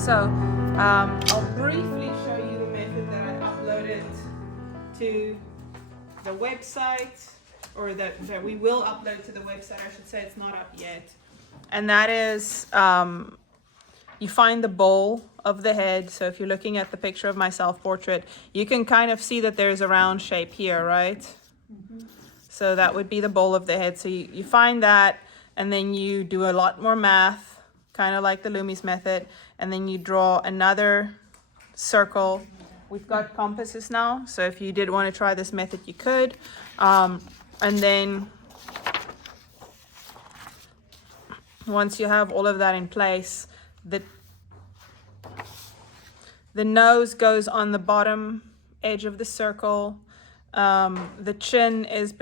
So I'll briefly show you the method that I uploaded to the website, or that we will upload to the website, I should say. It's not up yet. And that is, you find the bowl of the head. So if you're looking at the picture of my self-portrait, you can kind of see that there's a round shape here, right? Mm-hmm. So that would be the bowl of the head. So you find that, and then you do a lot more math, kind of like the Loomis method, and then you draw another circle. We've got compasses now, so if you did want to try this method, you could. And then once you have all of that in place, the nose goes on the bottom edge of the circle. The chin is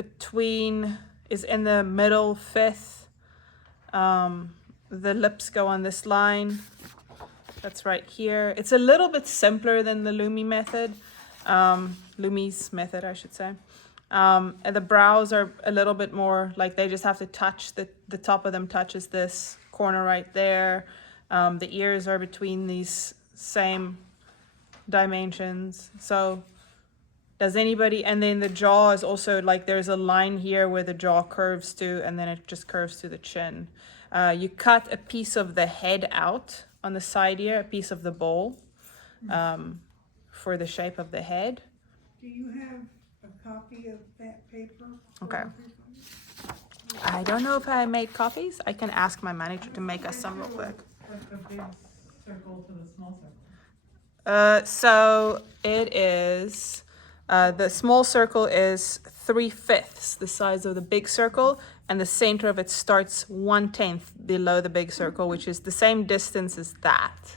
in the middle fifth. The lips go on this line. That's right here. It's a little bit simpler than the Loomis method, I should say. And the brows are a little bit more like they just have to touch, the top of them touches this corner right there. The ears are between these same dimensions. So does anybody, and then the jaw is also like there's a line here where the jaw curves to, and then it just curves to the chin. You cut a piece of the head out on the side here, a piece of the bowl, for the shape of the head. Do you have a copy of that paper? Okay. I don't know if I made copies. I can ask my manager to make us some real quick. A big circle to the small circle. So it is, the small circle is 3/5 the size of the big circle, and the center of it starts 1/10 below the big circle, which is the same distance as that.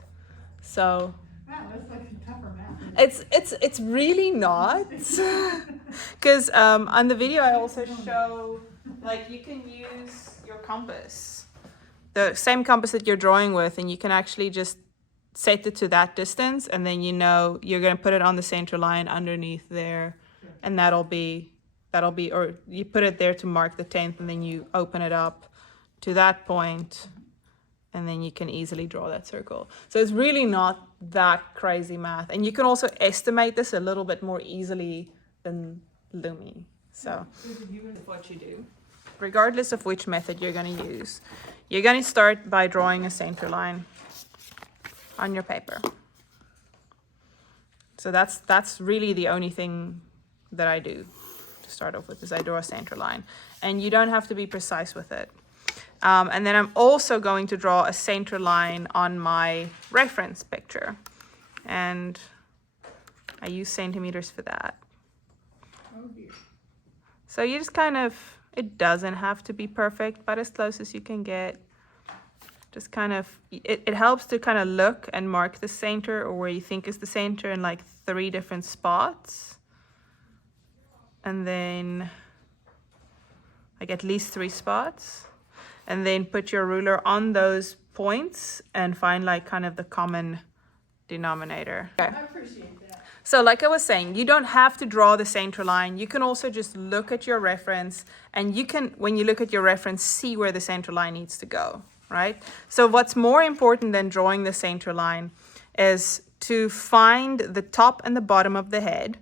So Wow, that's like some tougher math. it's really not, because on the video I also show, like, you can use your compass, the same compass that you're drawing with, and you can actually just set it to that distance, and then you know you're going to put it on the center line underneath there, and that'll be, or you put it there to mark the 10th, and then you open it up to that point, and then you can easily draw that circle. So it's really not that crazy math, and you can also estimate this a little bit more easily than Loomis. So what you do, regardless of which method you're going to use, you're going to start by drawing a center line on your paper. So that's really the only thing that I do to start off with, is I draw a center line, and you don't have to be precise with it. And then I'm also going to draw a center line on my reference picture, and I use centimeters for that. Oh dear. So you just kind of, it doesn't have to be perfect, but as close as you can get. Just kind of, it helps to kind of look and mark the center, or where you think is the center, in like 3 different spots. And then like at least 3 spots. And then put your ruler on those points and find like kind of the common denominator. Okay. I appreciate that. So like I was saying, you don't have to draw the center line. You can also just look at your reference, and you can, when you look at your reference, see where the center line needs to go. Right? So what's more important than drawing the center line is to find the top and the bottom of the head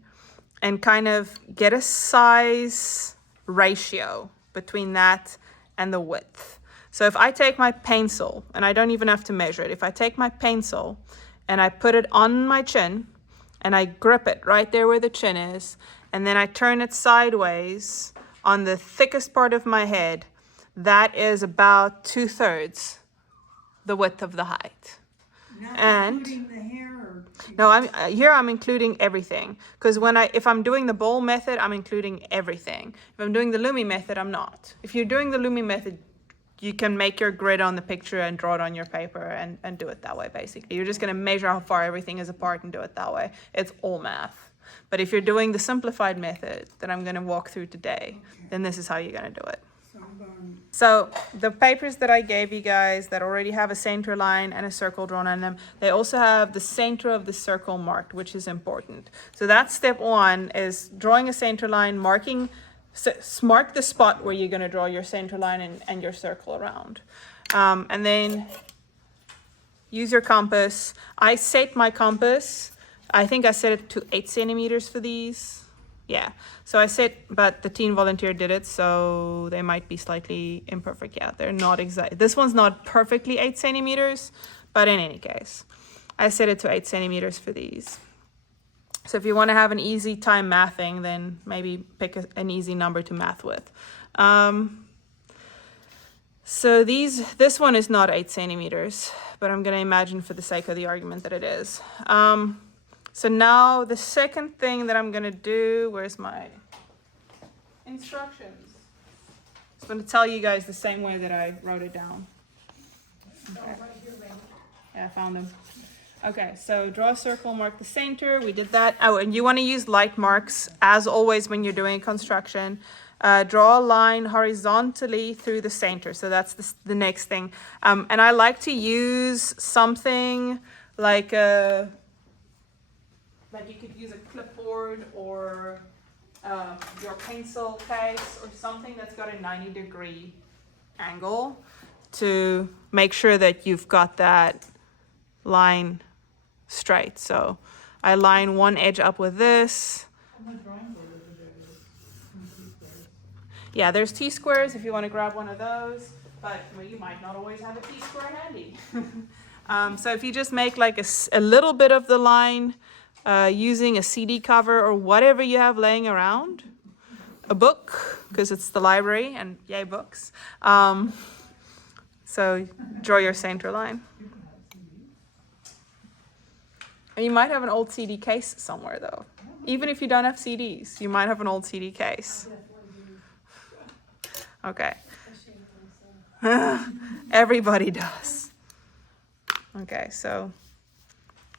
and kind of get a size ratio between that and the width. So if I take my pencil, and I don't even have to measure it, if I take my pencil and I put it on my chin and I grip it right there where the chin is, and then I turn it sideways on the thickest part of my head, that is about 2/3 the width of the height. Not And including the hair, or no, I'm including everything, because if I'm doing the bowl method, I'm including everything. If I'm doing the Loomis method, I'm not. If you're doing the Loomis method, you can make your grid on the picture and draw it on your paper and do it that way. Basically, you're just going to measure how far everything is apart and do it that way. It's all math. But if you're doing the simplified method that I'm going to walk through today, then this is how you're going to do it. so I'm going. So the papers that I gave you guys that already have a center line and a circle drawn on them, they also have the center of the circle marked, which is important. So that's step 1, is drawing a center line, mark the spot where you're going to draw your center line and your circle around. And then use your compass. I set my compass. I think I set it to 8 centimeters for these. Yeah, so I set, but the teen volunteer did it, so they might be slightly imperfect. Yeah, they're not exact. This one's not perfectly 8 centimeters, but in any case, I set it to 8 centimeters for these. So if you want to have an easy time mathing, then maybe pick an easy number to math with. So this one is not 8 centimeters, but I'm going to imagine for the sake of the argument that it is. So now the second thing that I'm going to do, where's my instructions? I'm going to tell you guys the same way that I wrote it down. Okay. Yeah, I found them. Okay, so draw a circle, mark the center. We did that. Oh, and you want to use light marks, as always, when you're doing construction. Draw a line horizontally through the center. So that's the next thing. And I like to use something like you could use a clipboard or your pencil case or something that's got a 90-degree angle to make sure that you've got that line straight. So I line one edge up with this. Yeah, there's T-squares if you want to grab one of those, but well, you might not always have a T-square handy. So if you just make like a little bit of the line using a CD cover or whatever you have laying around, a book, because it's the library and yay books. So draw your center line. And you might have an old CD case somewhere though. Even if you don't have CDs, you might have an old CD case. Okay. Everybody does. Okay, so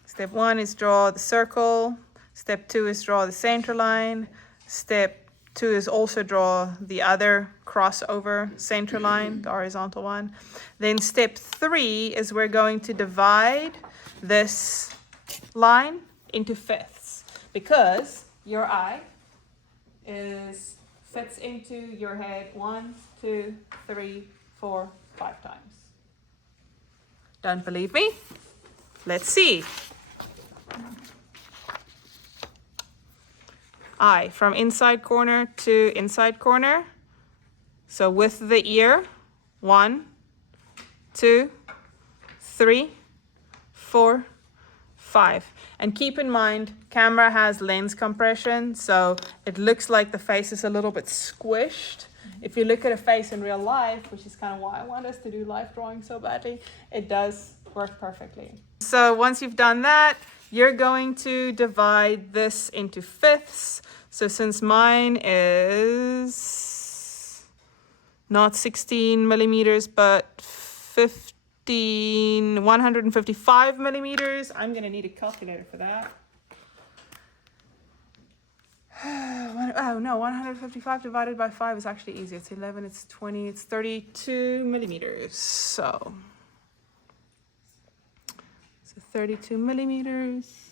step 1 is draw the circle. Step 2 is draw the center line. Step 2 is also draw the other crossover center line, the horizontal one. Then step 3 is we're going to divide this line into fifths because your eye fits into your head 1, 2, 3, 4, 5 times. Don't believe me? Let's see. Eye from inside corner to inside corner. So with the ear, 1, 2, 3, 4, 5. And keep in mind, camera has lens compression, so it looks like the face is a little bit squished. If you look at a face in real life, which is kind of why I want us to do life drawing so badly, it does work perfectly. So once you've done that, you're going to divide this into fifths. So since mine is not 16 millimeters, but 155 millimeters. I'm going to need a calculator for that. Oh no, 155 divided by 5 is actually easy. It's 11, it's 20, it's 32 millimeters. So 32 millimeters.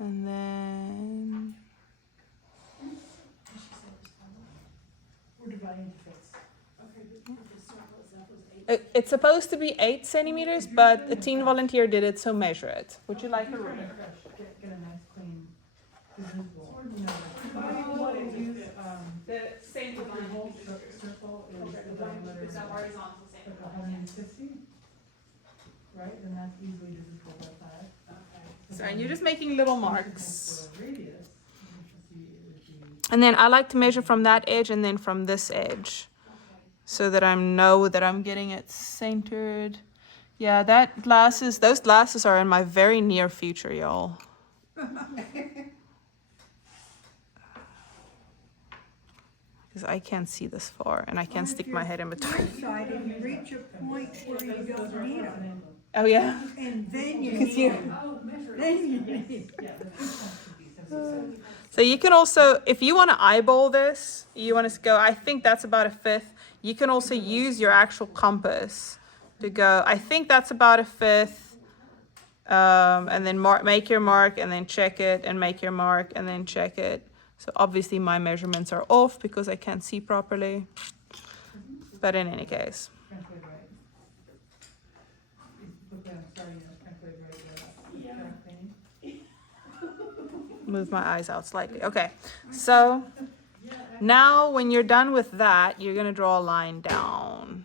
And then We're dividing the face. it's supposed to be 8 centimeters, but a teen volunteer did it, so measure it. Would you like a ruler? Get a nice clean visible. The same The whole circle is the diameter It's a horizontal like 150, right? And that's easily divisible by 5. So and you're just making little marks. For a radius, And then I like to measure from that edge and then from this edge, so that I know that I'm getting it centered. Yeah, those glasses are in my very near future, y'all. Because I can't see this far and I can't stick my head in between. Side, and you reach a point where you don't need them, Oh yeah? and then you Because need you- them. Then you need. So you can also, if you want to eyeball this, you want to go, I think that's about a fifth. You can also use your actual compass to go, I think that's about a fifth. And then make your mark and then check it and make your mark and then check it. So obviously my measurements are off because I can't see properly. But in any case. move my eyes out slightly. Okay, so now when you're done with that, you're gonna draw a line down.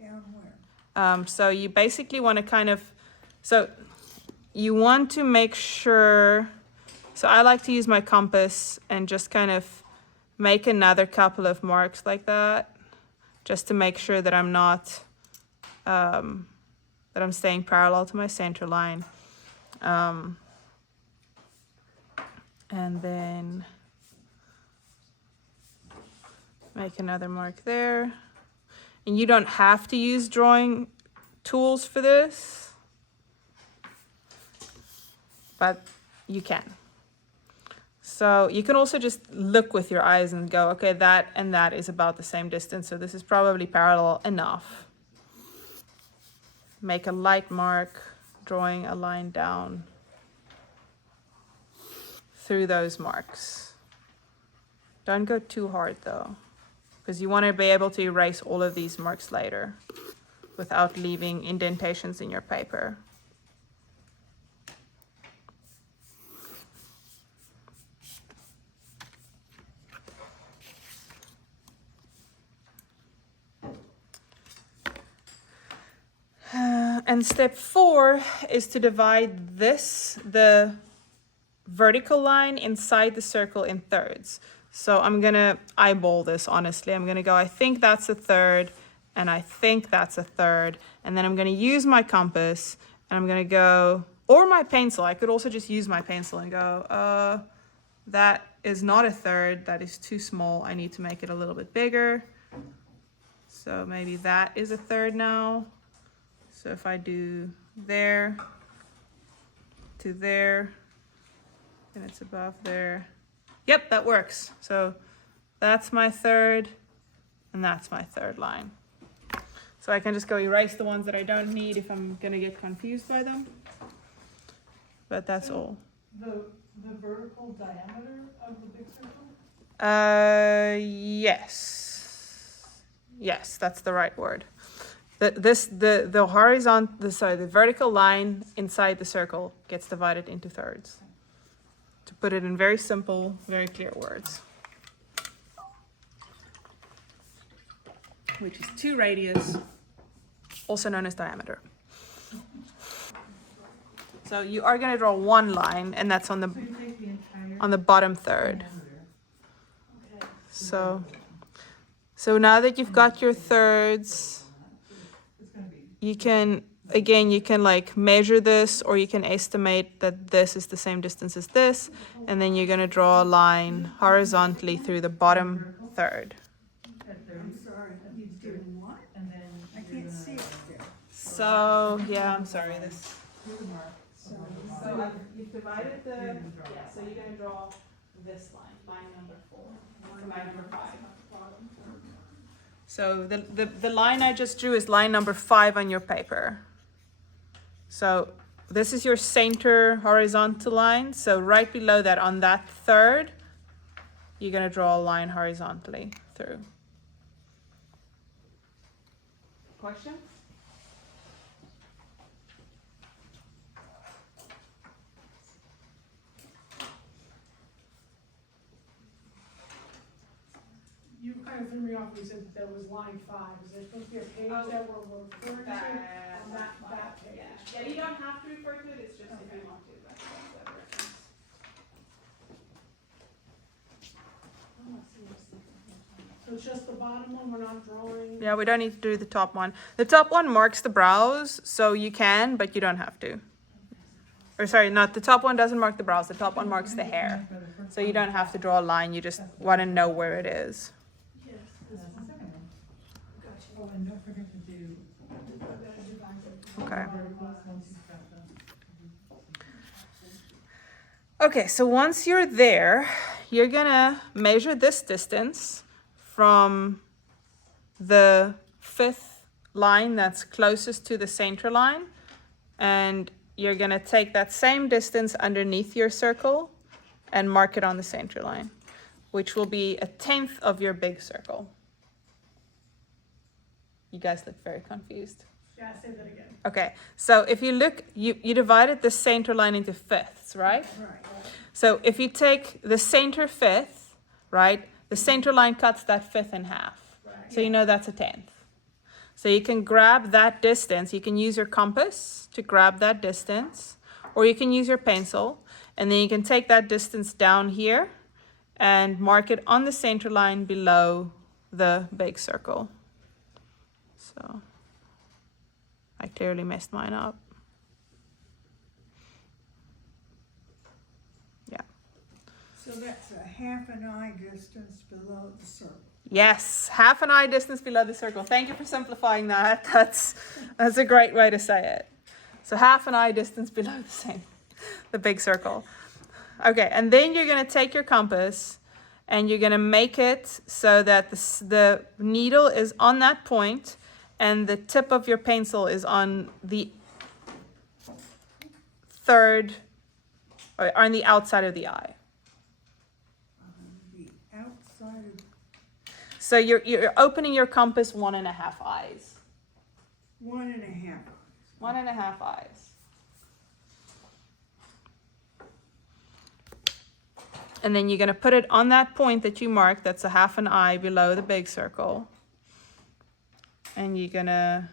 Down where? So you basically want to kind of, so you want to make sure, so I like to use my compass and just kind of make another couple of marks like that, just to make sure that I'm not, that I'm staying parallel to my center line. And then make another mark there. And you don't have to use drawing tools for this, but you can. So you can also just look with your eyes and go, okay, that and that is about the same distance, so this is probably parallel enough. Make a light mark, drawing a line down through those marks. Don't go too hard though, because you want to be able to erase all of these marks later without leaving indentations in your paper. And step 4 is to divide this, the vertical line inside the circle, in thirds. So I'm gonna eyeball this, honestly. I'm gonna go, I think that's a third, and I think that's a third. And then I'm gonna use my compass, and I'm gonna go, or my pencil. I could also just use my pencil and go, that is not a third, that is too small. I need to make it a little bit bigger. So maybe that is a third now. So if I do there to there, and it's above there. Yep, that works. So that's my third, and that's my third line. So I can just go erase the ones that I don't need if I'm gonna get confused by them. But that's all. The vertical diameter of the big circle? Yes. Yes, that's the right word. The horizontal, sorry, the vertical line inside the circle gets divided into thirds. To put it in very simple, very clear words. Which is 2 radius, also known as diameter. So you are going to draw one line, and that's on the So you take the entire on the bottom third. diameter. Okay. So now that you've got your thirds, It's gonna be. you can, again, you can like measure this, or you can estimate that this is the same distance as this, and then you're going to draw a line horizontally through the bottom third. At 30, I'm sorry, you doing what? and then I you're can't gonna see it there. So, yeah, I'm sorry, this. do the mark. So you've divided the, yeah, so you're going to draw this line number 4, line number 5. So the line I just drew is line number 5 on your paper. So this is your center horizontal line. So right below that, on that third, you're going to draw a line horizontally through. Question? You kind of threw me off, you said that there was line 5, is there supposed to be a page that we're referring to on that page? Yeah, you don't have to refer to it, it's just if you want to. That's that reference. So it's just the bottom one, we're not drawing? Yeah, we don't need to do the top one. The top one marks the brows, so you can, but you don't have to. Or sorry, not the top one doesn't mark the brows, the top one marks the hair. So you don't have to draw a line, you just want to know where it is. Yes. And that's the second one. Gotcha. Oh, and don't forget to do Okay. verticals once you've got them. Okay, so once you're there, you're gonna measure this distance from the 5th line that's closest to the center line, and you're gonna take that same distance underneath your circle and mark it on the center line, which will be 1/10 of your big circle. You guys look very confused. Yeah, say that again. Okay, so if you look, you divided the center line into fifths, right? Right. So if you take the center fifth, right, the center line cuts that fifth in half. Right. So you know that's a tenth. So you can grab that distance. You can use your compass to grab that distance, or you can use your pencil, and then you can take that distance down here and mark it on the center line below the big circle. So I clearly messed mine up. Yeah. So that's a half an eye distance below the circle. Yes, half an eye distance below the circle. Thank you for simplifying that. That's a great way to say it. So half an eye distance below the big circle. Okay, and then you're going to take your compass and you're going to make it so that the needle is on that point and the tip of your pencil is on the third, or on the outside of the eye. The outside of, So you're opening your compass 1.5 eyes. 1.5. 1.5 eyes. And then you're going to put it on that point that you marked, that's a half an eye below the big circle. And you're going to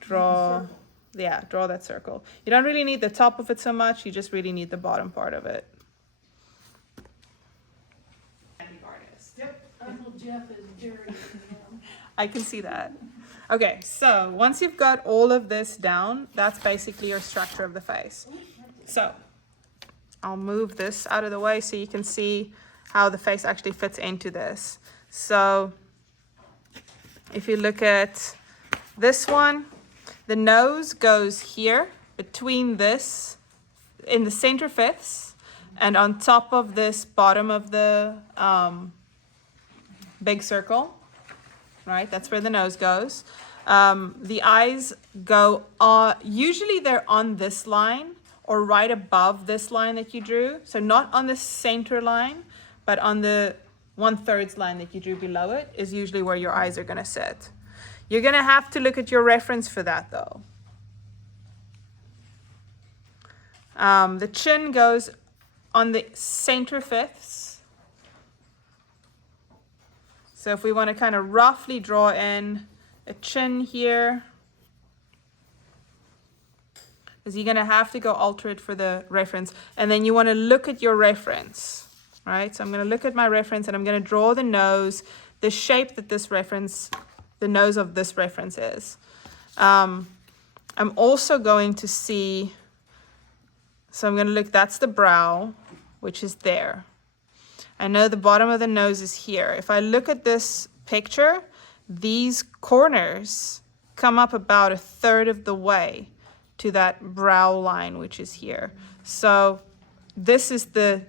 draw that circle. You don't really need the top of it so much, you just really need the bottom part of it. Yep, Uncle Jeff is dirty. I can see that. Okay, so once you've got all of this down, that's basically your structure of the face. So I'll move this out of the way so you can see how the face actually fits into this. So if you look at this one, the nose goes here between this, in the center fifths, and on top of this bottom of the big circle, right? That's where the nose goes. The eyes go on, usually they're on this line or right above this line that you drew. So not on the center line, but on the 1/3 line that you drew below it is usually where your eyes are going to sit. You're going to have to look at your reference for that though. The chin goes on the center fifths. So if we want to kind of roughly draw in a chin here, because you're going to have to go alter it for the reference. And then you want to look at your reference, right? So I'm going to look at my reference and I'm going to draw the nose, the shape that this reference, the nose of this reference is. I'm also going to see, so I'm going to look, that's the brow, which is there. I know the bottom of the nose is here. If I look at this picture, these corners come up about 1/3 of the way to that brow line, which is here. So this is the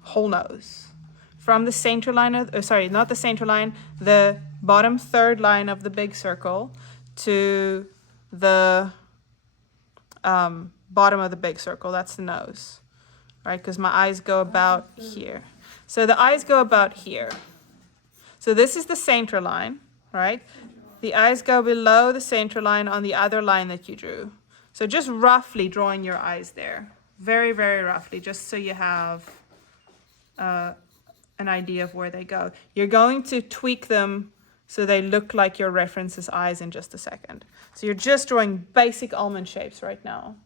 whole nose. From the center line of, sorry, not the center line, the bottom 1/3 line of the big circle to the bottom of the big circle, that's the nose, right? Because my eyes go about here. So the eyes go about here. So this is the center line, right? The eyes go below the center line on the other line that you drew. So just roughly drawing your eyes there. Very, very roughly, just so you have an idea of where they go. You're going to tweak them so they look like your reference's eyes in just a second. So you're just drawing basic almond shapes right now.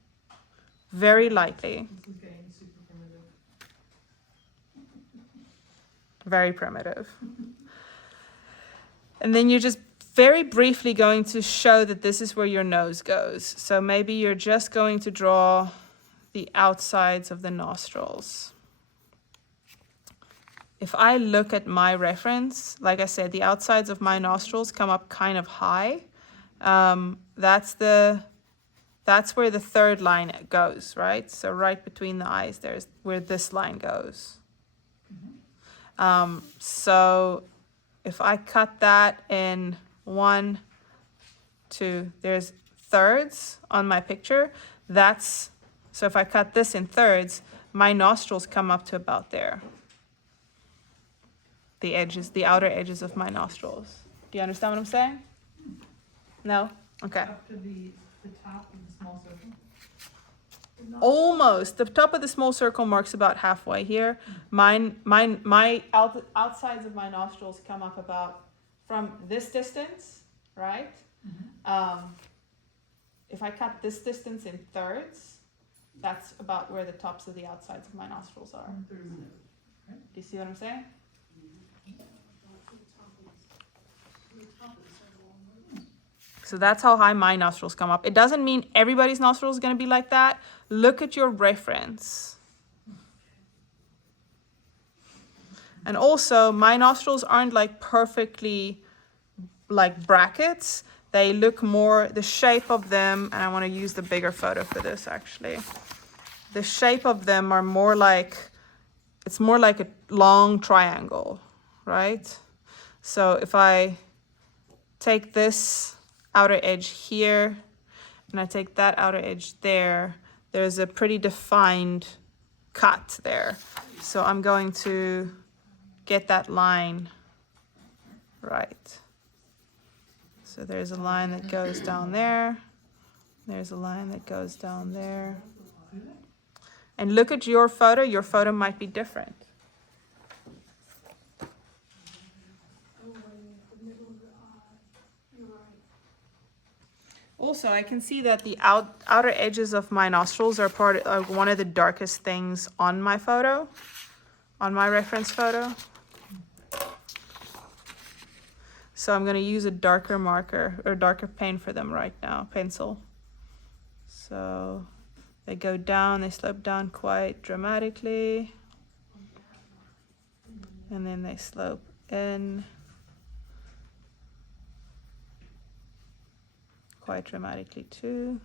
Very lightly. This is getting super primitive. Very primitive. And then you're just very briefly going to show that this is where your nose goes. So maybe you're just going to draw the outsides of the nostrils. If I look at my reference, like I said, the outsides of my nostrils come up kind of high. That's where the 3rd line goes, right? So right between the eyes, there's where this line goes. So if I cut that in 1, 2, there's 1/3 on my picture. So if I cut this in 1/3, my nostrils come up to about there. The edges, the outer edges of my nostrils. Do you understand what I'm saying? No? Okay. Up to the top of the small circle. Almost. The top of the small circle marks about halfway here. Outsides of my nostrils come up about from this distance, right? If I cut this distance in thirds, that's about where the tops of the outsides of my nostrils are. Do you see what I'm saying? So that's how high my nostrils come up. It doesn't mean everybody's nostrils is going to be like that. Look at your reference. And also, my nostrils aren't like perfectly like brackets. They look more, the shape of them, and I want to use the bigger photo for this actually. The shape of them are more like, it's more like a long triangle, right? So if I take this outer edge here and I take that outer edge there, there's a pretty defined cut there. So I'm going to get that line right. So there's a line that goes down there. There's a line that goes down there. And look at your photo might be different. Also, I can see that the outer edges of my nostrils are one of the darkest things on my photo, on my reference photo. So I'm going to use a darker marker or darker pen for them right now, pencil. So they go down, they slope down quite dramatically. And then they slope in quite dramatically too.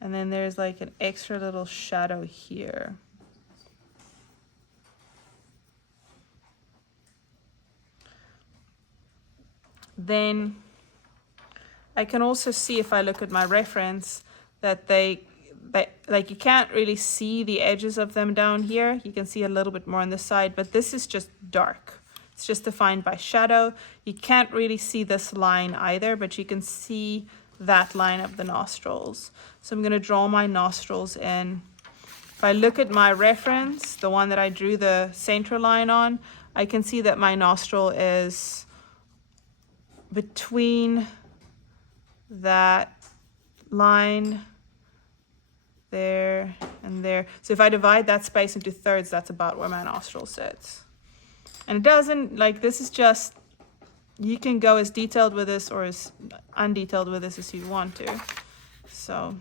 And then there's like an extra little shadow here. Then I can also see, if I look at my reference, that they like, you can't really see the edges of them down here. You can see a little bit more on the side, but this is just dark. It's just defined by shadow. You can't really see this line either, but you can see that line of the nostrils. So I'm going to draw my nostrils in. If I look at my reference, the one that I drew the center line on, I can see that my nostril is between that line there and there. So if I divide that space into thirds, that's about where my nostril sits. And it doesn't, like, this is just, you can go as detailed with this or as undetailed with this as you want to. So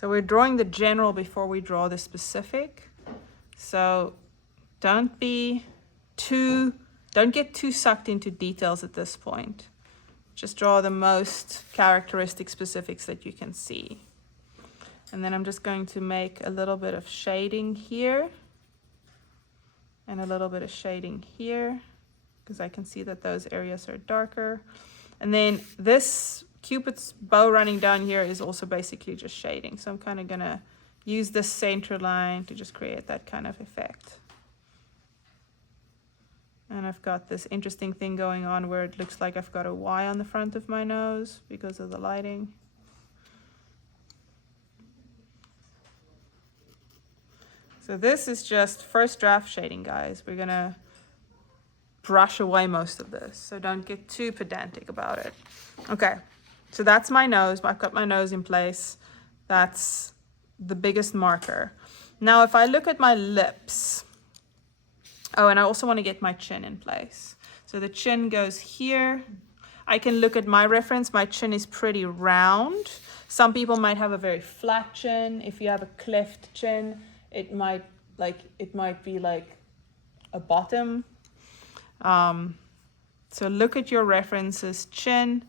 So we're drawing the general before we draw the specific. So don't get too sucked into details at this point. Just draw the most characteristic specifics that you can see. And then I'm just going to make a little bit of shading here and a little bit of shading here, because I can see that those areas are darker. And then this Cupid's bow running down here is also basically just shading. So I'm kind of going to use this center line to just create that kind of effect. And I've got this interesting thing going on where it looks like I've got a Y on the front of my nose because of the lighting. So this is just first draft shading, guys. We're going to brush away most of this, so don't get too pedantic about it. Okay. So that's my nose. I've got my nose in place. That's the biggest marker. Now, if I look at my lips, oh, and I also want to get my chin in place. So the chin goes here. I can look at my reference. My chin is pretty round. Some people might have a very flat chin. If you have a cleft chin, it might be like a bottom. So look at your references chin.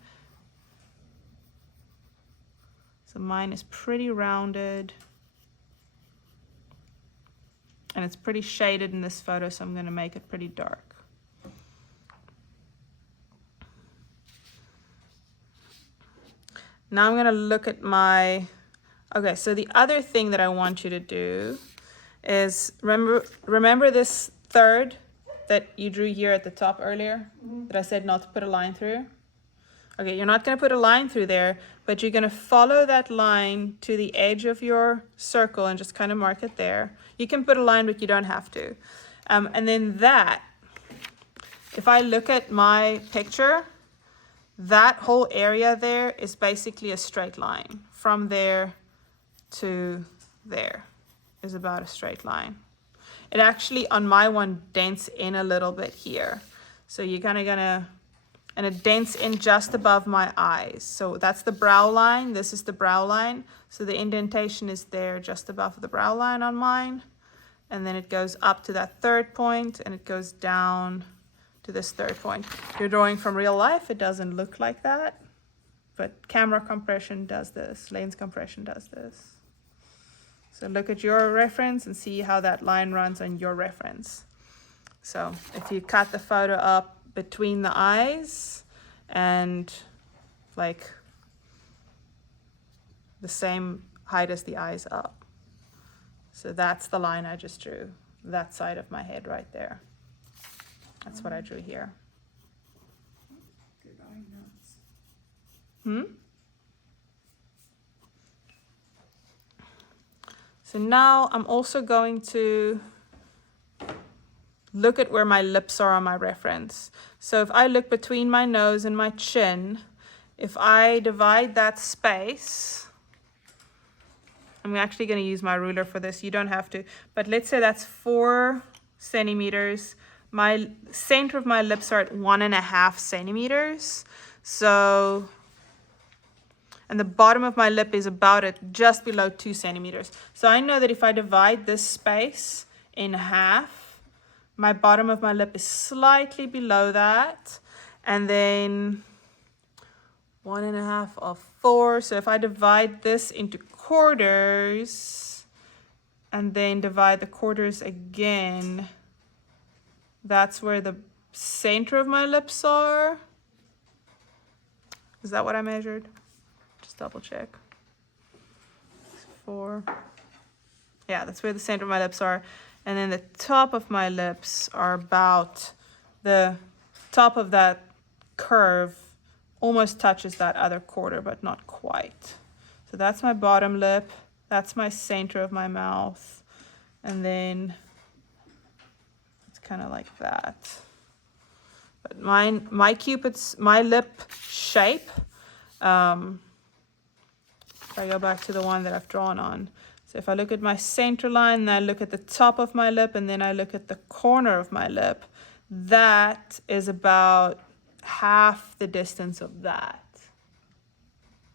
So mine is pretty rounded. And it's pretty shaded in this photo, so I'm going to make it pretty dark. Now I'm going to look at my, okay, so the other thing that I want you to do is remember this third that you drew here at the top earlier that I said not to put a line through? Okay, you're not going to put a line through there, but you're going to follow that line to the edge of your circle and just kind of mark it there. You can put a line, but you don't have to. And then that, if I look at my picture, that whole area there is basically a straight line. From there to there is about a straight line. It actually, on my one, dents in a little bit here. So you're kind of gonna, and it dents in just above my eyes. So that's the brow line. This is the brow line. So the indentation is there just above the brow line on mine. And then it goes up to that third point and it goes down to this third point. If you're drawing from real life, it doesn't look like that. But camera compression does this. Lens compression does this. So look at your reference and see how that line runs on your reference. So if you cut the photo up between the eyes and like the same height as the eyes up. So that's the line I just drew, that side of my head right there. That's what I drew here. Good eye nuts. So now I'm also going to look at where my lips are on my reference. So if I look between my nose and my chin, if I divide that space, I'm actually going to use my ruler for this. You don't have to, but let's say that's 4 centimeters. My center of my lips are at 1.5 centimeters. So, and the bottom of my lip is about at just below 2 centimeters. So I know that if I divide this space in half, my bottom of my lip is slightly below that. And then 1.5 of 4. So if I divide this into quarters and then divide the quarters again, that's where the center of my lips are. Is that what I measured? Just double check. 4. Yeah, that's where the center of my lips are. And then the top of my lips are about the top of that curve, almost touches that other quarter, but not quite. So that's my bottom lip. That's my center of my mouth. And then it's kind of like that. But my Cupid's, my lip shape, if I go back to the one that I've drawn on. So if I look at my center line, and I look at the top of my lip, and then I look at the corner of my lip, that is about half the distance of that.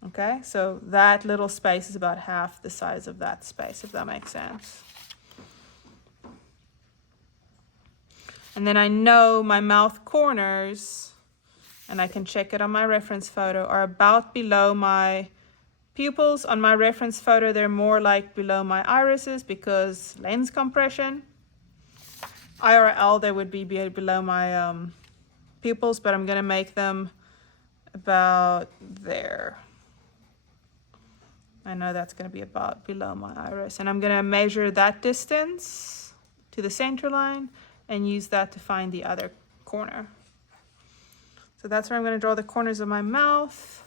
Okay, so that little space is about half the size of that space, if that makes sense. And then I know my mouth corners, and I can check it on my reference photo, are about below my pupils. On my reference photo, they're more like below my irises because lens compression. IRL, they would be below my pupils, but I'm going to make them about there. I know that's going to be about below my iris. And I'm going to measure that distance to the center line and use that to find the other corner. So that's where I'm going to draw the corners of my mouth.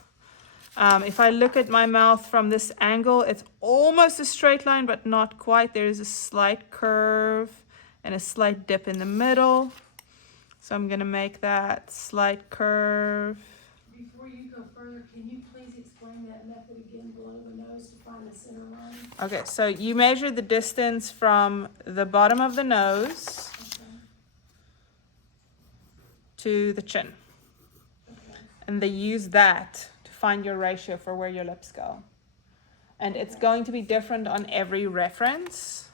If I look at my mouth from this angle, it's almost a straight line, but not quite. There is a slight curve and a slight dip in the middle. So I'm going to make that slight curve. Before you go further, can you please explain that method again below the nose to find the center line? Okay, so you measure the distance from the bottom of the nose to the chin. And they use that to find your ratio for where your lips go. And it's going to be different on every reference.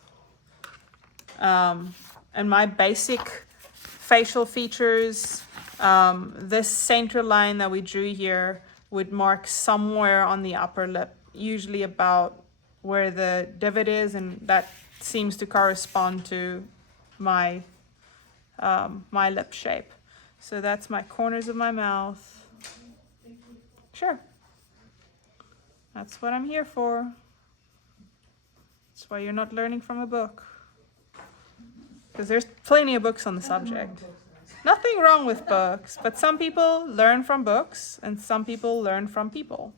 And my basic facial features, this center line that we drew here would mark somewhere on the upper lip, usually about where the divot is, and that seems to correspond to my my lip shape. So that's my corners of my mouth. Sure. That's what I'm here for. That's why you're not learning from a book. Because there's plenty of books on the subject. Nothing wrong with books, but some people learn from books and some people learn from people.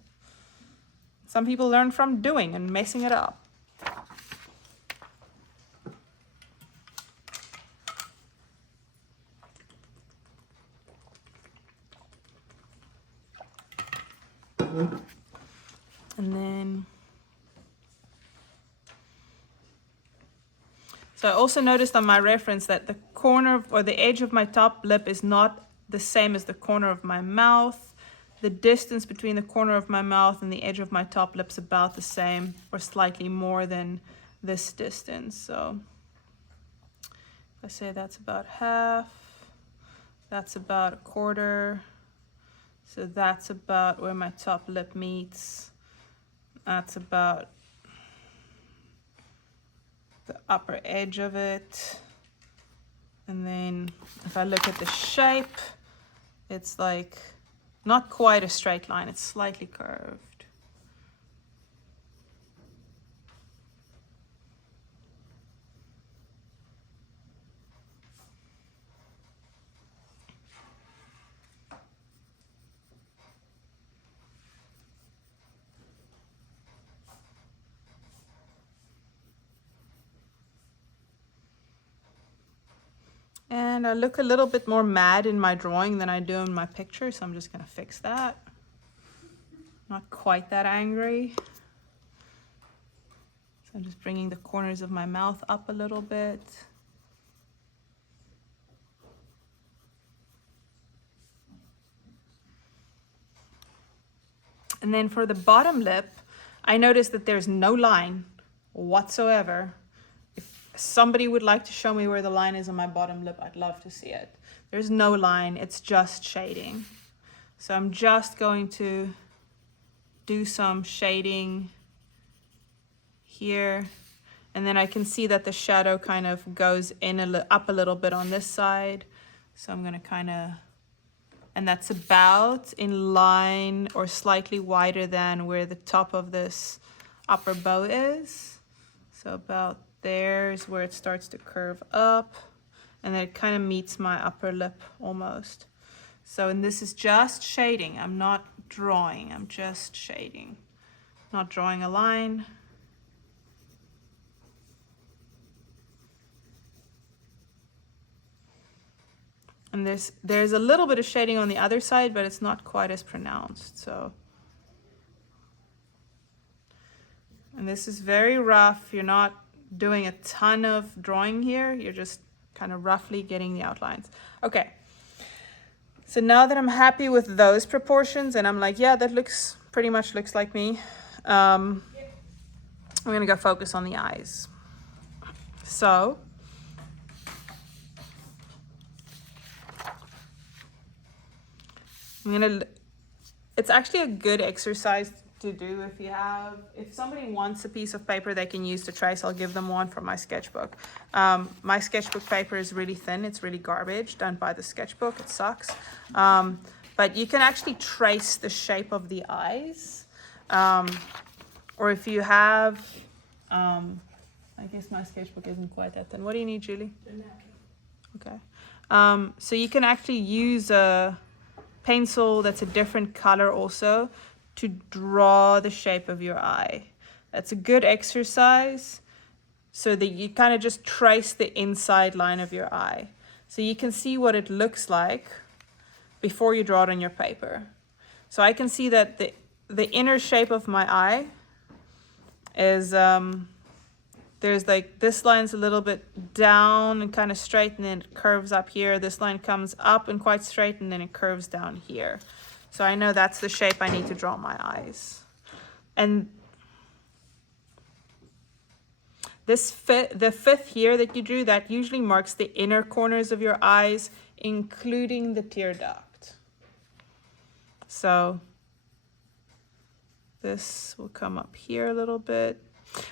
Some people learn from doing and messing it up. And then, so I also noticed on my reference that the corner or the edge of my top lip is not the same as the corner of my mouth. The distance between the corner of my mouth and the edge of my top lip's about the same or slightly more than this distance. So if I say that's about half, that's about a quarter. So that's about where my top lip meets. That's about the upper edge of it. And then if I look at the shape, it's like not quite a straight line, it's slightly curved. And I look a little bit more mad in my drawing than I do in my picture, so I'm just gonna fix that. Not quite that angry. So I'm just bringing the corners of my mouth up a little bit. And then for the bottom lip, I noticed that there's no line whatsoever. If somebody would like to show me where the line is on my bottom lip, I'd love to see it. There's no line, it's just shading. So I'm just going to do some shading here. And then I can see that the shadow kind of goes in up a little bit on this side. So I'm gonna kind of, and that's about in line or slightly wider than where the top of this upper bow is. So about there is where it starts to curve up, and then it kind of meets my upper lip almost. So, and this is just shading. I'm not drawing, I'm just shading. Not drawing a line. And there's a little bit of shading on the other side, but it's not quite as pronounced. So, and this is very rough. You're not doing a ton of drawing here. You're just kind of roughly getting the outlines. Okay. So now that I'm happy with those proportions and I'm like, yeah, that looks pretty much looks like me. I'm gonna go focus on the eyes. So it's actually a good exercise to do if somebody wants a piece of paper they can use to trace. I'll give them one from my sketchbook. My sketchbook paper is really thin, it's really garbage. Don't buy the sketchbook, it sucks. But you can actually trace the shape of the eyes. Or if you have, I guess my sketchbook isn't quite that thin. What do you need, Julie? Okay. So you can actually use a pencil that's a different color also to draw the shape of your eye. That's a good exercise so that you kind of just trace the inside line of your eye. So you can see what it looks like before you draw it on your paper. So I can see that the inner shape of my eye is, there's like, this line's a little bit down and kind of straight and then it curves up here. This line comes up and quite straight and then it curves down here. So I know that's the shape I need to draw my eyes. And the fifth here that you drew, that usually marks the inner corners of your eyes, including the tear duct. So this will come up here a little bit.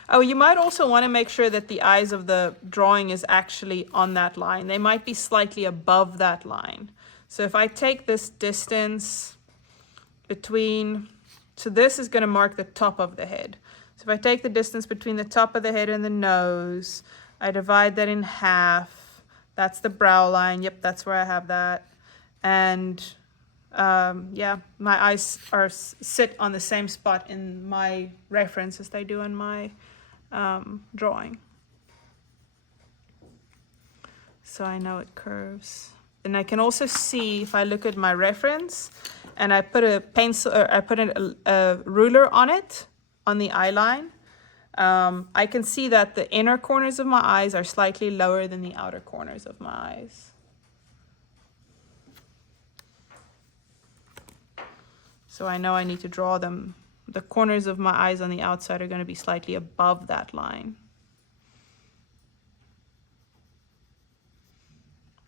Oh, you might also want to make sure that the eyes of the drawing is actually on that line. They might be slightly above that line. So if I take this distance between, so this is going to mark the top of the head. So if I take the distance between the top of the head and the nose, I divide that in half. That's the brow line. Yep, that's where I have that. And yeah, my eyes sit on the same spot in my reference as they do in my drawing. So I know it curves. And I can also see if I look at my reference and I put a pencil, or I put a ruler on it, on the eye line, I can see that the inner corners of my eyes are slightly lower than the outer corners of my eyes. So I know I need to draw them. The corners of my eyes on the outside are going to be slightly above that line.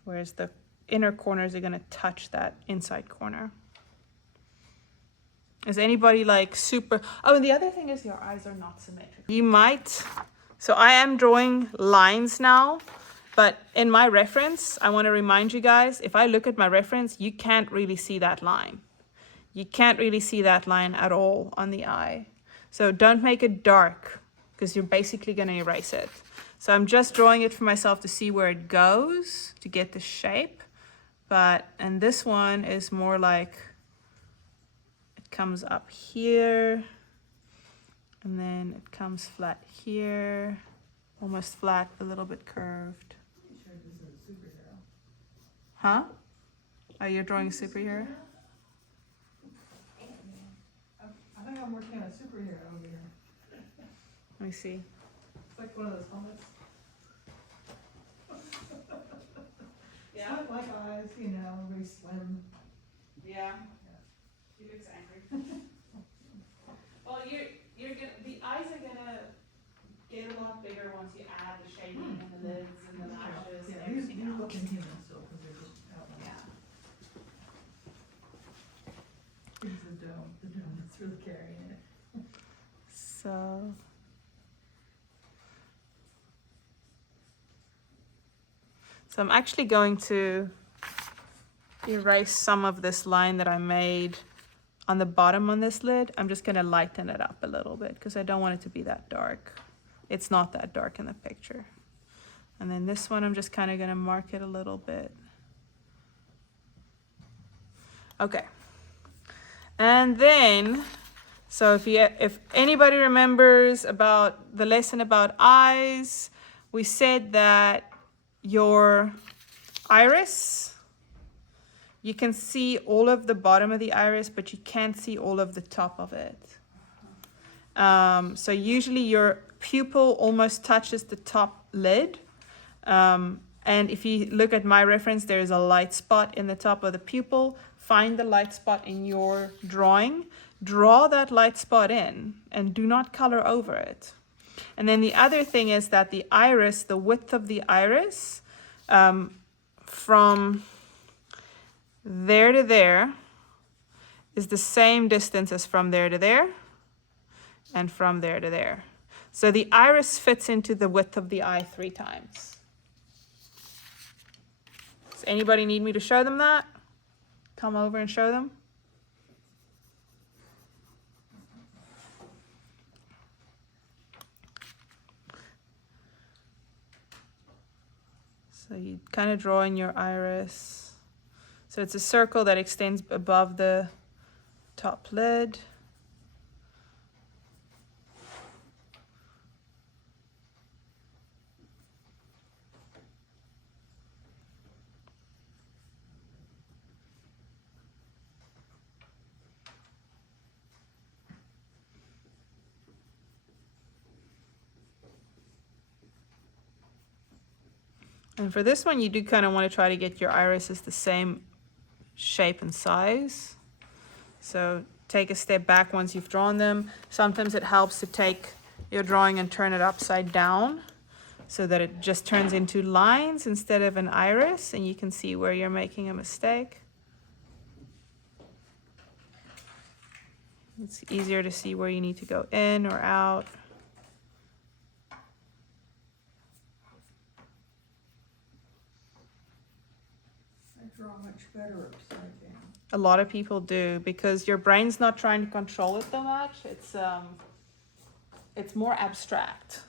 Whereas the inner corners are going to touch that inside corner. Is anybody like super... Oh, and the other thing is your eyes are not symmetric. You might... So I am drawing lines now, but in my reference, I want to remind you guys, if I look at my reference, you can't really see that line. You can't really see that line at all on the eye. So don't make it dark, because you're basically going to erase it. So I'm just drawing it for myself to see where it goes, to get the shape. And this one is more like, it comes up here, and then it comes flat here, almost flat, a little bit curved. Pretty sure this is a superhero. Huh? Oh, you're drawing a superhero? I think I'm working on a superhero over here. Let me see. It's like one of those helmets. Yeah. It's not like eyes, you know, very slim. Yeah. He looks angry. Well, you're gonna, the eyes are gonna get a lot bigger once you add the shading and the lids and the lashes and Yeah, everything these else. looking human still, because they're just outlined. Yeah. Here's the dome that's really carrying it. So. So I'm actually going to erase some of this line that I made on the bottom on this lid. I'm just going to lighten it up a little bit because I don't want it to be that dark. It's not that dark in the picture. And then this one, I'm just kind of going to mark it a little bit. Okay. And then, so if anybody remembers about the lesson about eyes, we said that your iris, you can see all of the bottom of the iris, but you can't see all of the top of it. So usually your pupil almost touches the top lid. And if you look at my reference, there is a light spot in the top of the pupil. Find the light spot in your drawing. Draw that light spot in and do not color over it. And then the other thing is that the iris, the width of the iris, from there to there is the same distance as from there to there and from there to there. So the iris fits into the width of the eye 3 times. Does anybody need me to show them that? Come over and show them. So you kind of draw in your iris. So it's a circle that extends above the top lid. And for this one, you do kind of want to try to get your irises the same shape and size. So take a step back once you've drawn them. Sometimes it helps to take your drawing and turn it upside down so that it just turns into lines instead of an iris, and you can see where you're making a mistake. It's easier to see where you need to go in or out. draw much better upside down. A lot of people do because your brain's not trying to control it so much. It's more abstract.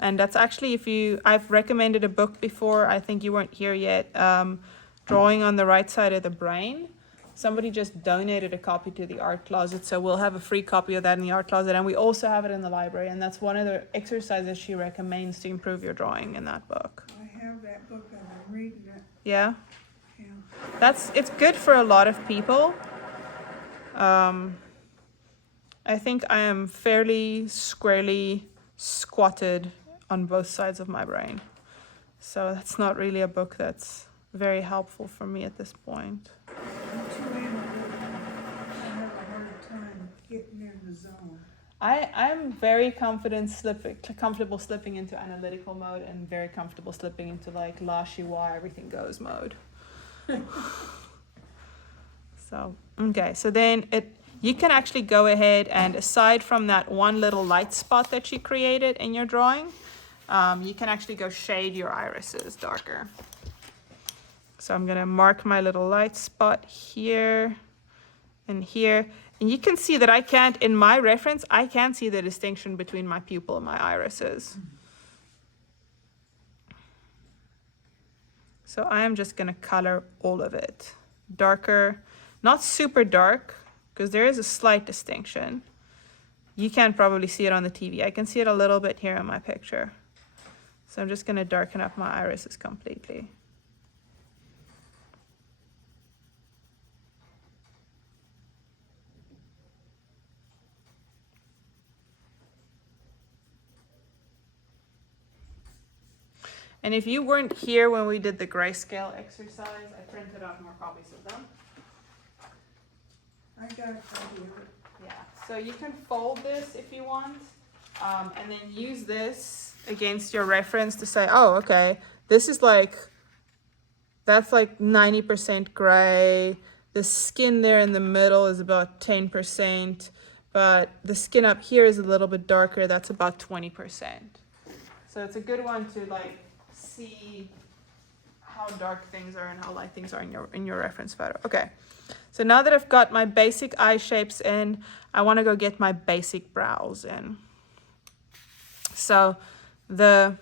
And that's actually, I've recommended a book before, I think you weren't here yet, Drawing on the Right Side of the Brain. Somebody just donated a copy to the art closet, so we'll have a free copy of that in the art closet, and we also have it in the library, and that's one of the exercises she recommends to improve your drawing in that book. I have that book, I've been reading it, Yeah? yeah. It's good for a lot of people. I think I am fairly squarely squatted on both sides of my brain. So that's not really a book that's very helpful for me at this point. I'm too analytical. I have a hard time getting in the zone. I'm very comfortable slipping into analytical mode and very comfortable slipping into like la chinois, everything goes mode. So, okay, so then you can actually go ahead and aside from that one little light spot that you created in your drawing, you can actually go shade your irises darker. So I'm gonna mark my little light spot here and here. And you can see that in my reference, I can't see the distinction between my pupil and my irises. So I am just gonna color all of it. Darker, not super dark, because there is a slight distinction. You can't probably see it on the TV. I can see it a little bit here in my picture. So I'm just gonna darken up my irises completely. And if you weren't here when we did the grayscale exercise, I printed out more copies of them. I got a copy of it. Yeah, so you can fold this if you want, and then use this against your reference to say, oh, okay, this is that's like 90% gray. The skin there in the middle is about 10%, but the skin up here is a little bit darker. That's about 20%. So it's a good one to see how dark things are and how light things are in your reference photo. Okay. So now that I've got my basic eye shapes in, I want to go get my basic brows in. So the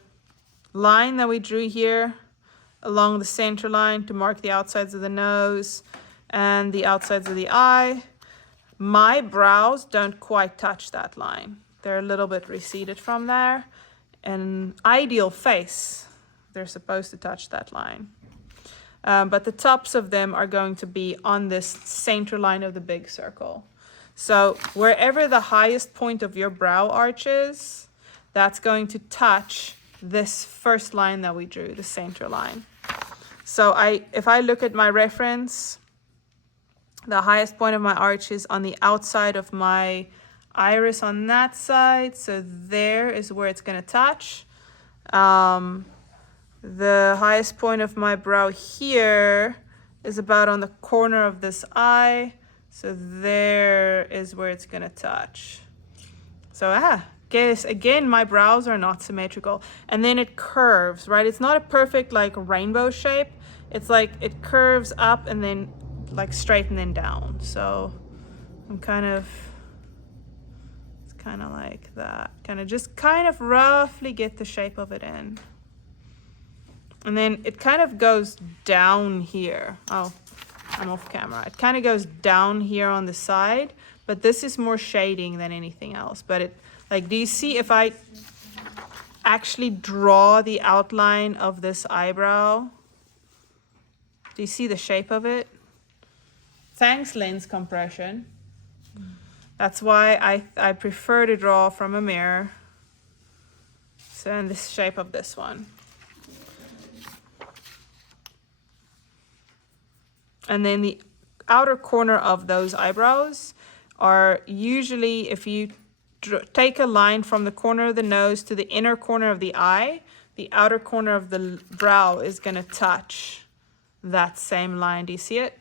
line that we drew here along the center line to mark the outsides of the nose and the outsides of the eye, my brows don't quite touch that line. They're a little bit receded from there. An ideal face, they're supposed to touch that line. But the tops of them are going to be on this center line of the big circle. So wherever the highest point of your brow arch is, that's going to touch this first line that we drew, the center line. So if I look at my reference, the highest point of my arch is on the outside of my iris on that side. So there is where it's going to touch. The highest point of my brow here is about on the corner of this eye. So there is where it's gonna touch. So guess again, my brows are not symmetrical. And then it curves, right? It's not a perfect rainbow shape. It's like it curves up and then straight and then down. So it's kind of like that. Kind of roughly get the shape of it in. And then it kind of goes down here. Oh, I'm off camera. It kind of goes down here on the side, but this is more shading than anything else. But do you see if I actually draw the outline of this eyebrow? Do you see the shape of it? Thanks, lens compression. That's why I prefer to draw from a mirror. So in the shape of this one. And then the outer corner of those eyebrows are usually, if you take a line from the corner of the nose to the inner corner of the eye, the outer corner of the brow is going to touch that same line. Do you see it?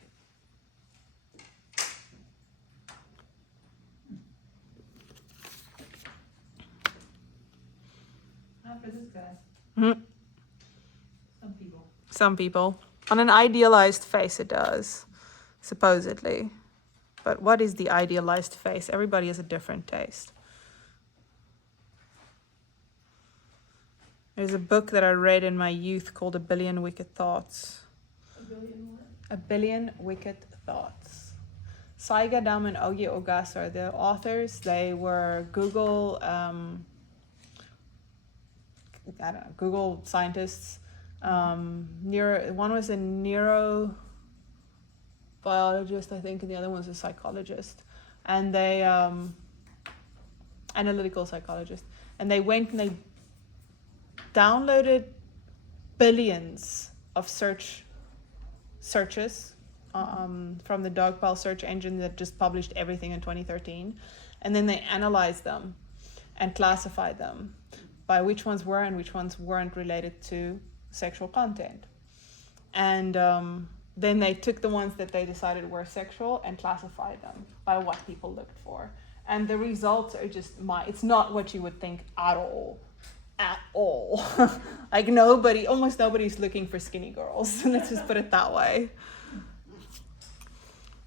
Not for this guy. Mm-hmm. Some people. Some people. On an idealized face it does, supposedly. But what is the idealized face? Everybody has a different taste. There's a book that I read in my youth called A Billion Wicked Thoughts. A billion what? A Billion Wicked Thoughts. Saiga Dam and Ogi Ogas are the authors. They were Google, Google scientists. One was a neurobiologist, I think, and the other one was a psychologist. And they, analytical psychologist. And they went and they downloaded billions of searches from the Dogpile search engine that just published everything in 2013, and then they analyzed them and classified them by which ones were and which ones weren't related to sexual content. And then they took the ones that they decided were sexual and classified them by what people looked for. And the results are just it's not what you would think at all. Like almost nobody's looking for skinny girls. Let's just put it that way.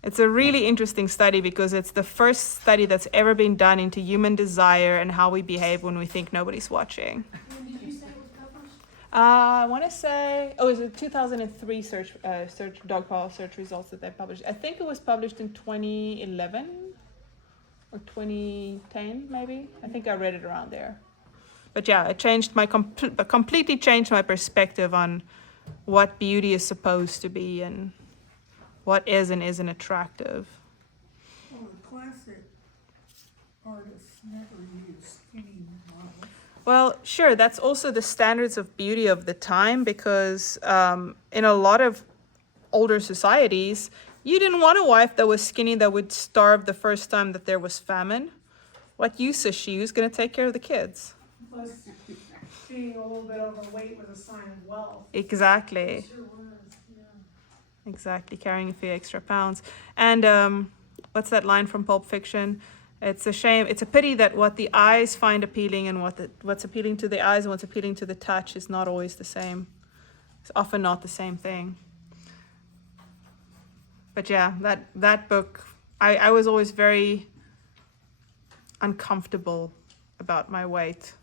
It's a really interesting study because it's the first study that's ever been done into human desire and how we behave when we think nobody's watching. When did you say it was published? I want to say, it's a 2003 search Dogpile search results that they published. I think it was published in 2011 or 2010 maybe. I think I read it around there. But yeah, it changed completely changed my perspective on what beauty is supposed to be and what is and isn't attractive. Well, the classic artists never used skinny models. Well, sure, that's also the standards of beauty of the time because in a lot of older societies, you didn't want a wife that was skinny that would starve the first time that there was famine. What use is she? Who's going to take care of the kids? Plus, being a little bit overweight was a sign of wealth. Exactly. It sure was, yeah. Exactly, carrying a few extra pounds. And what's that line from Pulp Fiction? It's a shame, it's a pity that what the eyes find appealing and what's appealing to the eyes and what's appealing to the touch is not always the same. It's often not the same thing. But yeah, that book, I was always very uncomfortable about my weight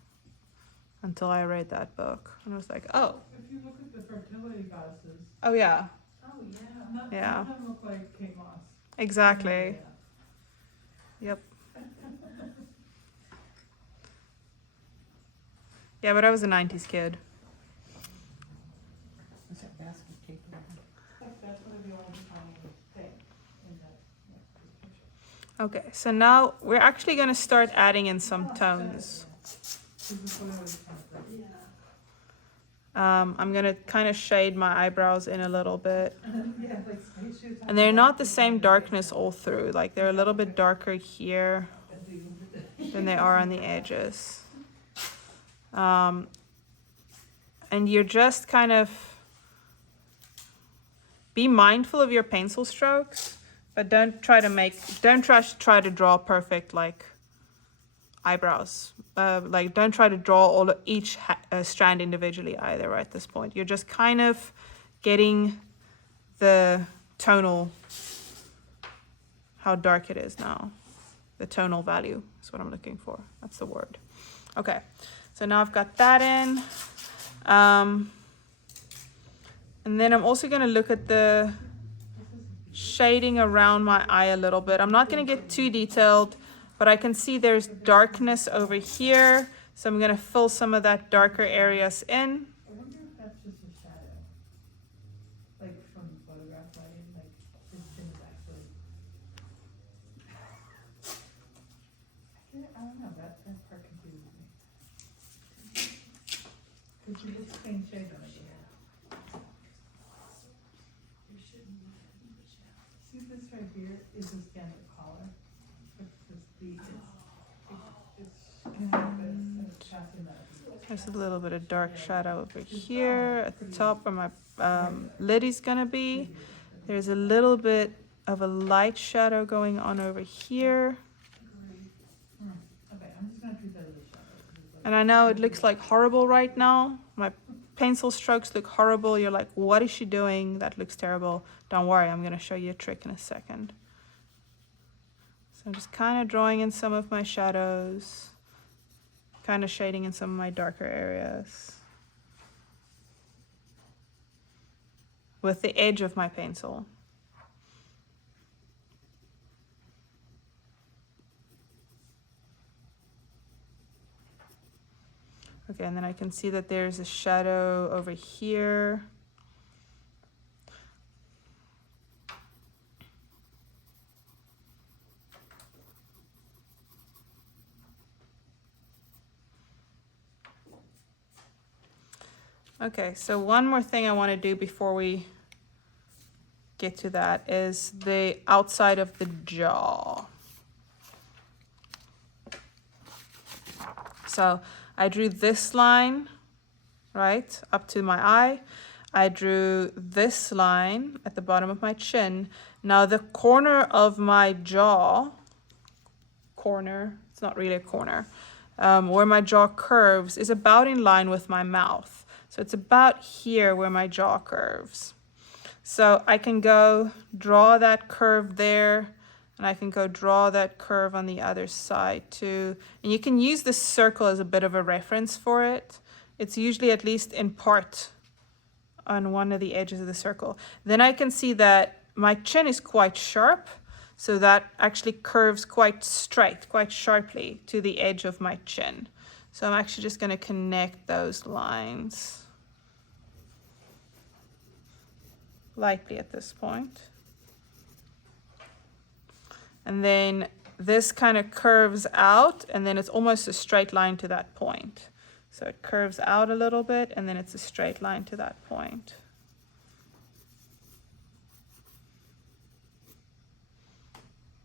until I read that book. And I was like, oh. If you look at the fertility goddesses, Oh yeah, Oh, yeah. none Yeah. of them look like Kate Moss. exactly. Yep. Yeah, but I was a 90s kid. What's that basket cake? That's one of the old thing in that picture. Okay, so now we're actually going to start adding in some tones. This is what I was trying to think. I'm going to kind of shade my eyebrows in a little bit. Yeah, like spaceships. And they're not the same darkness all through. Like they're a little bit darker here than they are on the edges. And you're just kind of be mindful of your pencil strokes, but don't try to draw perfect like eyebrows. Like don't try to draw each strand individually either at this point. You're just kind of getting the tonal, how dark it is now. The tonal value is what I'm looking for. That's the word. Okay, so now I've got that in. And then I'm also going to look at the shading around my eye a little bit. I'm not going to get too detailed, but I can see there's darkness over here. So I'm going to fill some of that darker areas in. I wonder if that's just a shadow. Like from the photograph lighting, like this thing is actually. I don't know, that part confuses me. Cause she looks clean shaven over here. See this right here is this gannett collar. It's this bead, it's passing that. There's a little bit of dark shadow over here at the top where my lid is going to be. There's a little bit of a light shadow going on over here. Okay, I'm just gonna treat that as a shadow. And I know it looks like horrible right now. My pencil strokes look horrible, you're like, what is she doing? That looks terrible. Don't worry, I'm going to show you a trick in a second. So I'm just kind of drawing in some of my shadows, kind of shading in some of my darker areas with the edge of my pencil. Okay, and then I can see that there's a shadow over here. Okay, so one more thing I want to do before we get to that is the outside of the jaw. So I drew this line, right, up to my eye. I drew this line at the bottom of my chin. Now the corner of my jaw, it's not really a corner, where my jaw curves is about in line with my mouth. So it's about here where my jaw curves. So I can go draw that curve there, and I can go draw that curve on the other side too. And you can use this circle as a bit of a reference for it. It's usually at least in part on one of the edges of the circle. Then I can see that my chin is quite sharp, so that actually curves quite straight, quite sharply to the edge of my chin. So I'm actually just going to connect those lines lightly at this point. And then this kind of curves out, and then it's almost a straight line to that point. So it curves out a little bit, and then it's a straight line to that point.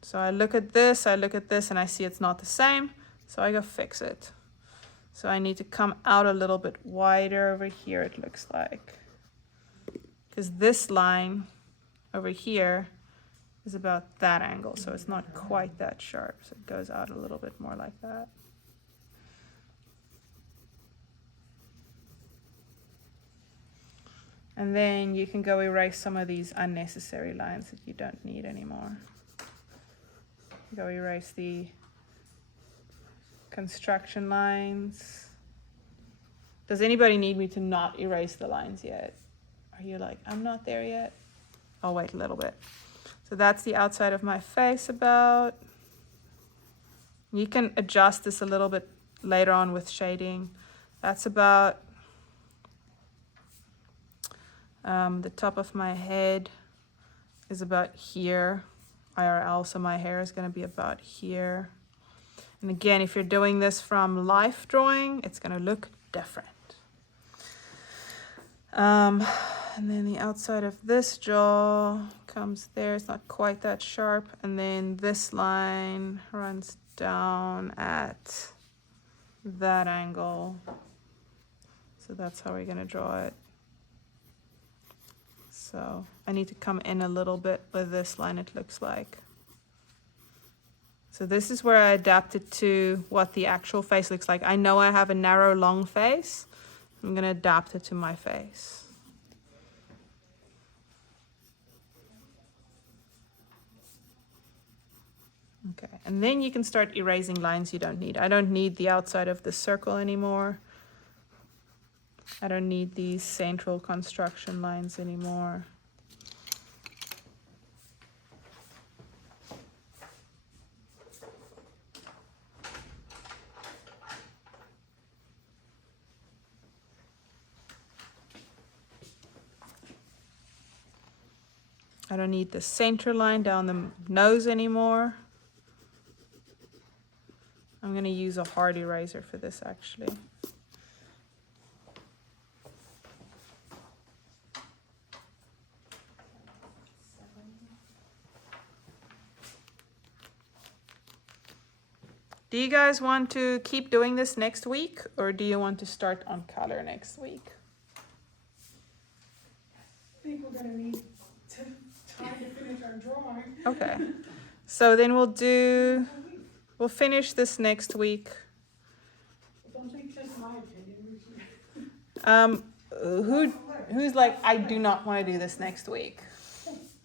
So I look at this, and I see it's not the same, so I go fix it. So I need to come out a little bit wider over here, it looks like. Because this line over here is about that angle, so it's not quite that sharp. So it goes out a little bit more like that. And then you can go erase some of these unnecessary lines that you don't need anymore. Go erase the construction lines. Does anybody need me to not erase the lines yet? Are you like, I'm not there yet? I'll wait a little bit. So that's the outside of my face about. You can adjust this a little bit later on with shading. That's about the top of my head is about here, IRL, so my hair is going to be about here. And again, if you're doing this from life drawing, it's going to look different. And then the outside of this jaw comes there. It's not quite that sharp. And then this line runs down at that angle. So that's how we're going to draw it. So I need to come in a little bit with this line, it looks like. So this is where I adapted to what the actual face looks like. I know I have a narrow, long face. I'm going to adapt it to my face. Okay, and then you can start erasing lines you don't need. I don't need the outside of the circle anymore. I don't need these central construction lines anymore. I don't need the center line down the nose anymore. I'm going to use a hard eraser for this actually. Do you guys want to keep doing this next week, or do you want to start on color next week? I think we're gonna need time to finish our drawing. Okay, so then we'll finish this next week. Don't take just my opinion. who's like, I do not want to do this next week.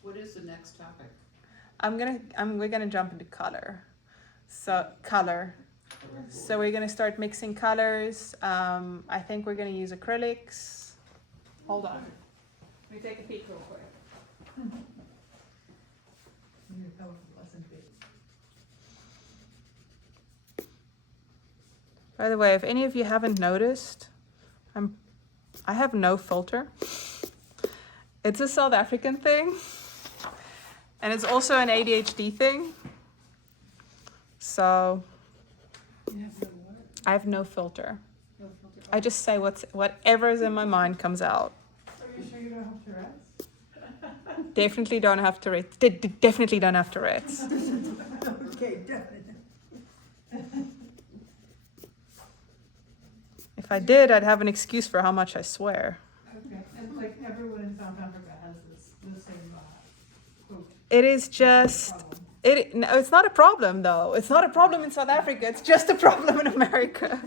What is the next topic? We're gonna jump into color. So color. So we're gonna start mixing colors. I think we're gonna use acrylics. Hold on. Let me take a peek real quick. You come with lesson B. By the way, if any of you haven't noticed, I have no filter. It's a South African thing, and it's also an ADHD thing. So You have no what? I have no filter. No filter. I just say whatever's in my mind comes out. Are you sure you don't have Tourette's? Definitely don't have Tourette's. Definitely don't have Tourette's. Okay, definitely. If I did, I'd have an excuse for how much I swear. Okay, and like everyone in South Africa has the same quote. It is just Problem. no, it's not a problem though. It's not a problem in South Africa. It's just a problem in America.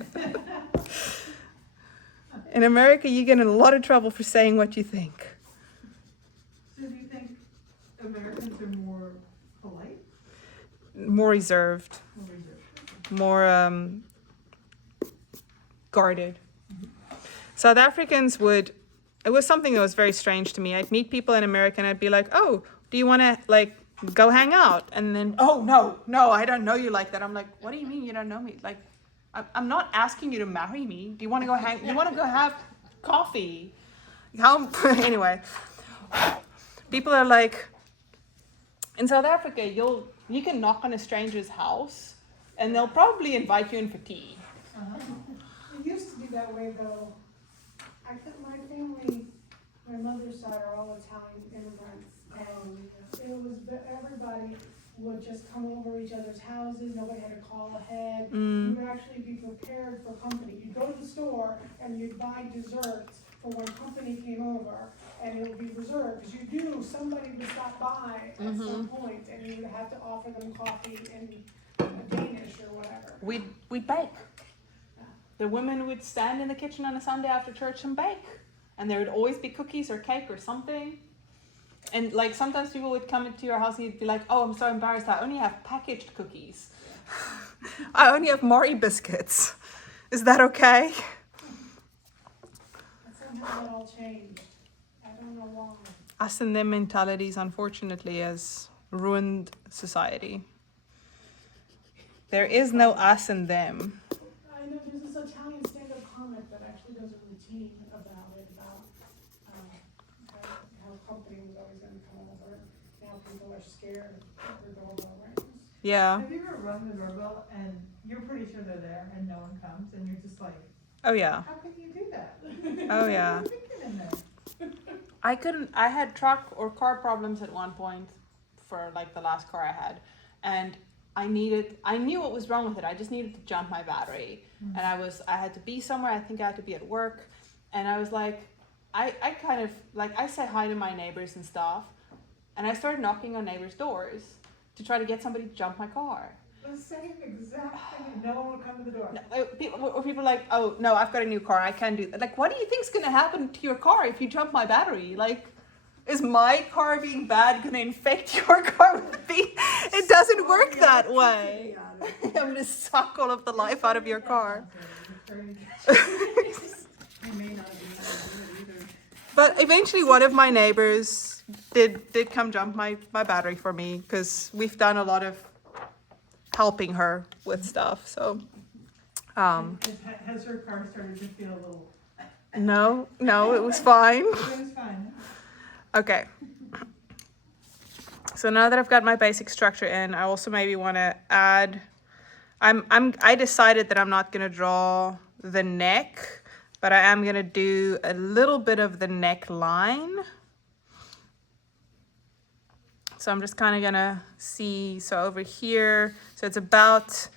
In America, you get in a lot of trouble for saying what you think. So do you think Americans are more polite, More reserved, more reserved? more guarded. South Africans would. It was something that was very strange to me. I'd meet people in America and I'd be like, "Oh, do you want to like go hang out?" And then, "Oh no, I don't know you like that." I'm like, "What do you mean you don't know me? Like, I'm not asking you to marry me. Do you want to go hang? You want to go have coffee?" How anyway? People are like, in South Africa, you can knock on a stranger's house, and they'll probably invite you in for tea. It used to be that way though. My family, my mother's side are all Italian immigrants, and it was, everybody would just come over each other's houses, nobody had to call ahead. You would actually be prepared for company. You'd go to the store and you'd buy desserts for when company came over, and it would be reserved, because you knew somebody would stop by at some point, and you would have to offer them coffee in Danish or whatever. We'd bake. The women would stand in the kitchen on a Sunday after church and bake. And there would always be cookies or cake or something. And like sometimes people would come into your house and you'd be like, "Oh, I'm so embarrassed. I only have packaged cookies. I only have Mari biscuits. Is that okay?" And somehow that all changed. I don't know why. Us and them mentalities, unfortunately, has ruined society. There is no us and them. I know there's this Italian stand-up comic that actually does a routine about it, about how company was always going to come over. Now people are scared of their doorbell rings. Yeah. Have you ever rung the doorbell and you're pretty sure they're there and no one comes and you're just like, Oh yeah. how can you do that? Oh yeah. What are you thinking in there? I had truck or car problems at one point for like the last car I had. And I knew what was wrong with it. I just needed to jump my battery. And I had to be somewhere. I think I had to be at work. And I was like, I kind of, like, I say hi to my neighbors and stuff. And I started knocking on neighbors' doors to try to get somebody to jump my car. The same exact thing, and no one will come to the door. People are like, "Oh, no, I've got a new car. I can't do that." Like, what do you think's going to happen to your car if you jump my battery? Like, is my car being bad going to infect your car with me? It doesn't work that way. I'm going to suck all of the life out of your car. You may not be able to do it either. But eventually one of my neighbors did come jump my battery for me, because we've done a lot of helping her with stuff. So Has her car started to feel a little? no, it was fine. It was fine. Okay. So now that I've got my basic structure in, I also maybe want to add, I decided that I'm not going to draw the neck, but I am going to do a little bit of the neckline. So I'm just kind of going to see, so over here, so it's about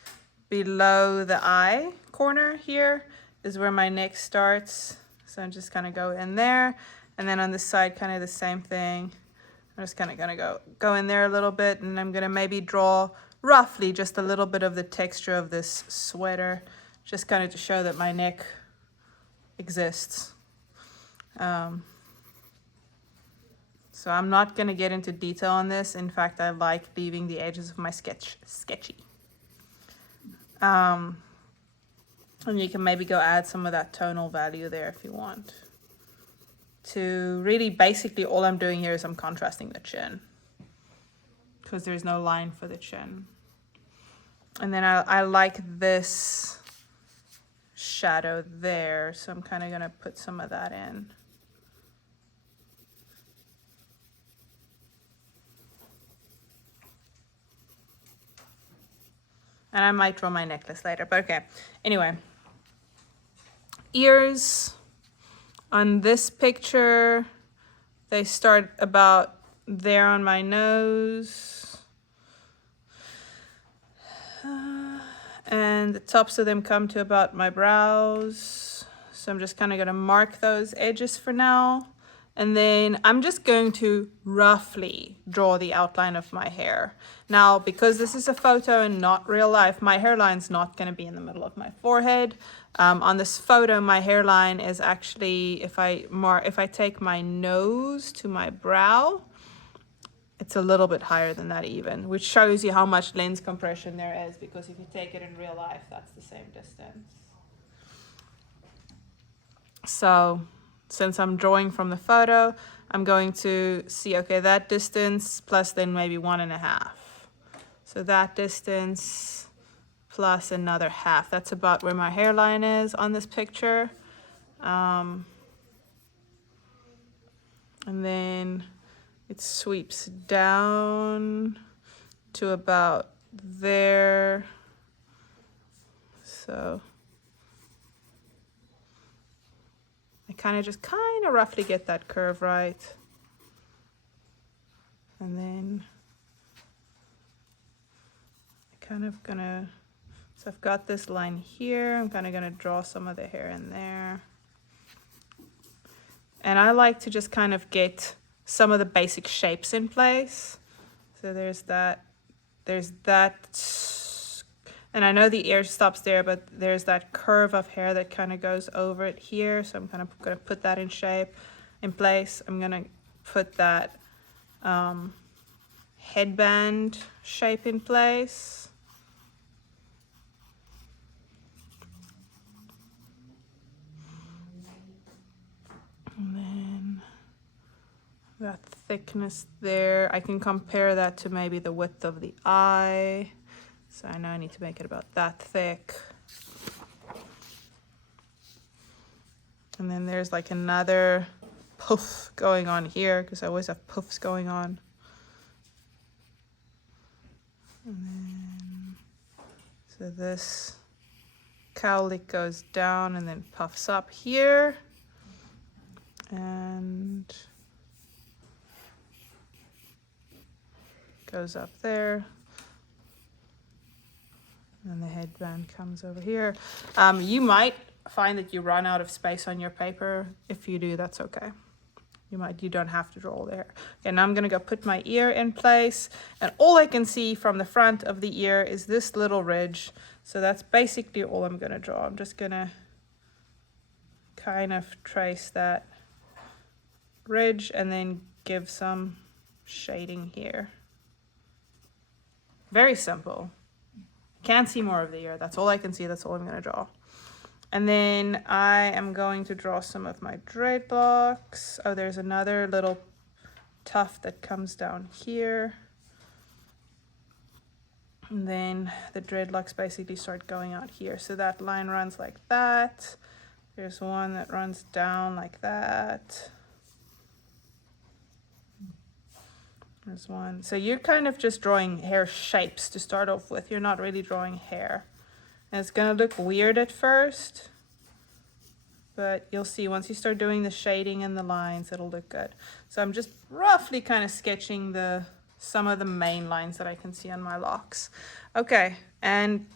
below the eye corner here is where my neck starts. So I'm just going to go in there. And then on this side, kind of the same thing. I'm just kind of going to go in there a little bit, and I'm going to maybe draw roughly just a little bit of the texture of this sweater, just kind of to show that my neck exists. So I'm not going to get into detail on this. In fact, I like leaving the edges of my sketch sketchy. And you can maybe go add some of that tonal value there if you want. To really, basically all I'm doing here is I'm contrasting the chin, because there's no line for the chin. And then I like this shadow there, so I'm kind of going to put some of that in. And I might draw my necklace later, but okay. Anyway, ears on this picture, they start about there on my nose. And the tops of them come to about my brows. So I'm just kind of going to mark those edges for now. And then I'm just going to roughly draw the outline of my hair. Now, because this is a photo and not real life, my hairline's not going to be in the middle of my forehead. On this photo, my hairline is actually, if I take my nose to my brow, it's a little bit higher than that even, which shows you how much lens compression there is, because if you take it in real life, that's the same distance. So since I'm drawing from the photo, I'm going to see, okay, that distance plus then maybe 1.5. So that distance plus another half. That's about where my hairline is on this picture. And then it sweeps down to about there. So I kind of roughly get that curve right. And then I kind of gonna, so I've got this line here. I'm kind of gonna draw some of the hair in there. And I like to just kind of get some of the basic shapes in place. So there's that, and I know the ear stops there, but there's that curve of hair that kind of goes over it here. So I'm kind of going to put that in place. I'm going to put that headband shape in place. And then that thickness there, I can compare that to maybe the width of the eye. So I know I need to make it about that thick. And then there's like another poof going on here, because I always have poofs going on. And then, so this cowlick goes down and then puffs up here. And goes up there. And the headband comes over here. You might find that you run out of space on your paper. If you do, that's okay. You don't have to draw all there. Okay, now I'm gonna go put my ear in place, and all I can see from the front of the ear is this little ridge. So that's basically all I'm gonna draw. I'm just gonna kind of trace that ridge and then give some shading here. Very simple. Can't see more of the ear. That's all I can see. That's all I'm going to draw. And then I am going to draw some of my dreadlocks. Oh, there's another little tuft that comes down here. And then the dreadlocks basically start going out here. So that line runs like that. There's one that runs down like that. There's one. So you're kind of just drawing hair shapes to start off with. You're not really drawing hair. And it's going to look weird at first, but you'll see once you start doing the shading and the lines, it'll look good. So I'm just roughly kind of sketching some of the main lines that I can see on my locks. Okay, and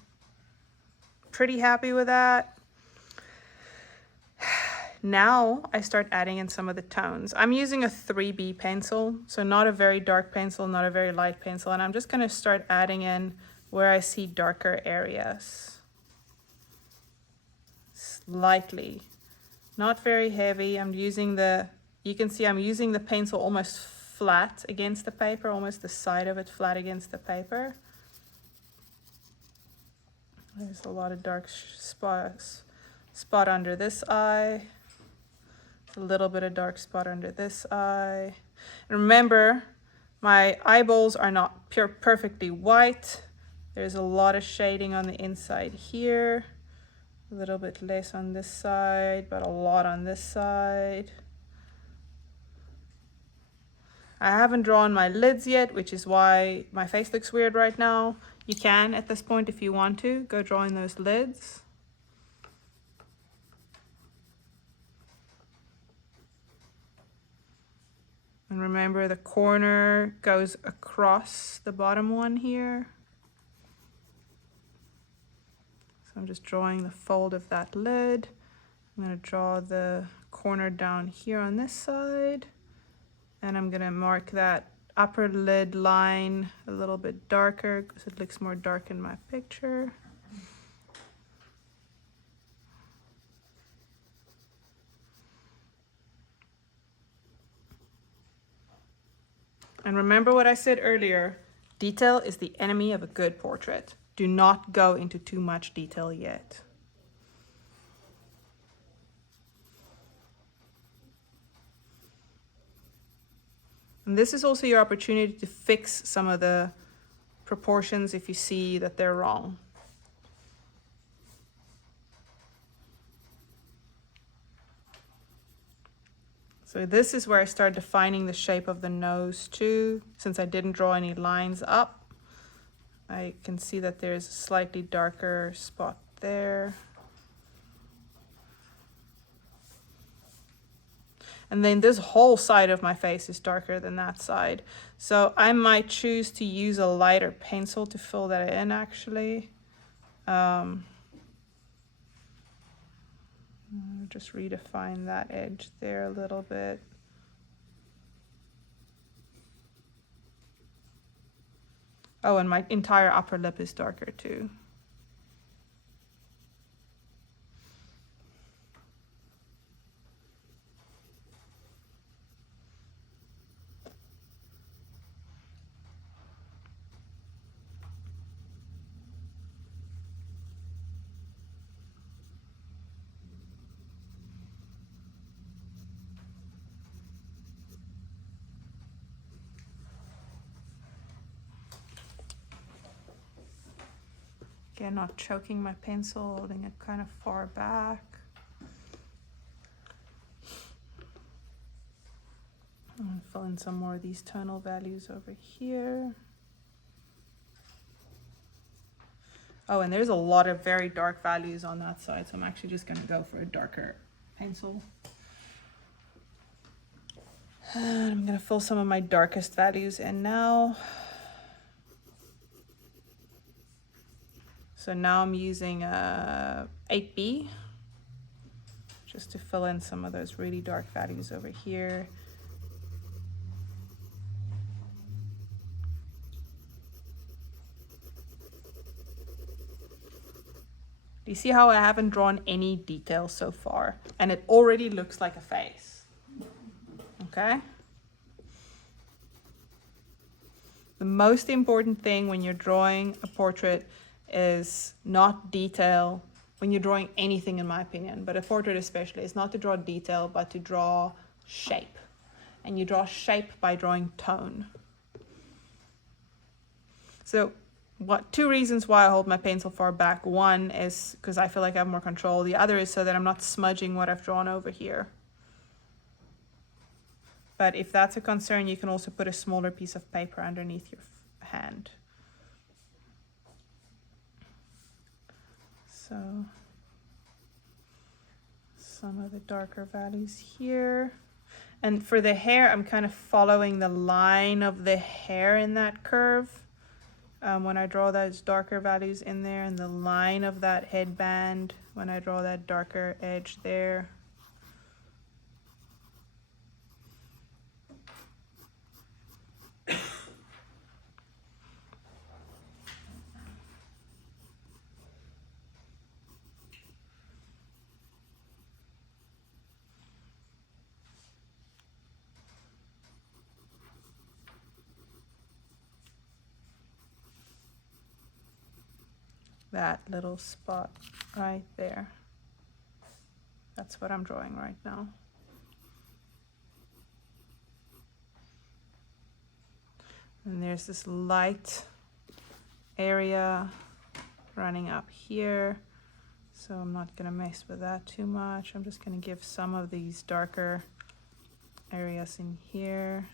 pretty happy with that. Now I start adding in some of the tones. I'm using a 3B pencil, so not a very dark pencil, not a very light pencil, and I'm just going to start adding in where I see darker areas. Slightly, not very heavy. I'm using you can see I'm using the pencil almost flat against the paper, almost the side of it flat against the paper. There's a lot of dark spot under this eye. A little bit of dark spot under this eye. And remember, my eyeballs are not perfectly white. There's a lot of shading on the inside here. A little bit less on this side, but a lot on this side. I haven't drawn my lids yet, which is why my face looks weird right now. You can, at this point, if you want to, go drawing those lids. And remember, the corner goes across the bottom one here. So I'm just drawing the fold of that lid. I'm going to draw the corner down here on this side. And I'm going to mark that upper lid line a little bit darker because it looks more dark in my picture. And remember what I said earlier, detail is the enemy of a good portrait. Do not go into too much detail yet. And this is also your opportunity to fix some of the proportions if you see that they're wrong. So this is where I start defining the shape of the nose too. Since I didn't draw any lines up, I can see that there's a slightly darker spot there. And then this whole side of my face is darker than that side. So I might choose to use a lighter pencil to fill that in actually. Just redefine that edge there a little bit. Oh, and my entire upper lip is darker too. Again, not choking my pencil, holding it kind of far back. I'm gonna fill in some more of these tonal values over here. Oh, and there's a lot of very dark values on that side, so I'm actually just gonna go for a darker pencil. And I'm gonna fill some of my darkest values in now. So now I'm using 8B just to fill in some of those really dark values over here. Do you see how I haven't drawn any detail so far? And it already looks like a face. Okay? The most important thing when you're drawing a portrait is not detail. When you're drawing anything, in my opinion, but a portrait especially, is not to draw detail, but to draw shape. And you draw shape by drawing tone. So two reasons why I hold my pencil far back. One is because I feel like I have more control. The other is so that I'm not smudging what I've drawn over here. But if that's a concern, you can also put a smaller piece of paper underneath your hand. So some of the darker values here. And for the hair, I'm kind of following the line of the hair in that curve. When I draw those darker values in there, and the line of that headband, when I draw that darker edge there. that little spot right there. That's what I'm drawing right now. And there's this light area running up here. So I'm not gonna mess with that too much. I'm just gonna give some of these darker areas in here.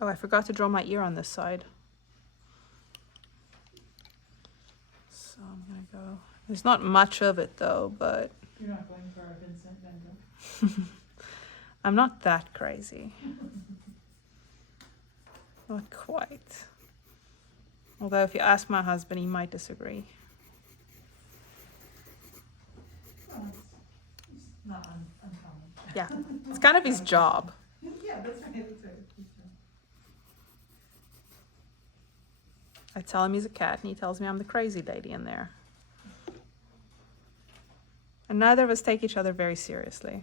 Oh, I forgot to draw my ear on this side. So I'm gonna go, there's not much of it though, but You're not going for a Vincent Van Gogh? I'm not that crazy. Not quite. Although if you ask my husband, he might disagree. Well, it's not uncommon. Yeah, it's kind of his job. Yeah, that's right, that's right. I tell him he's a cat and he tells me I'm the crazy lady in there. And neither of us take each other very seriously.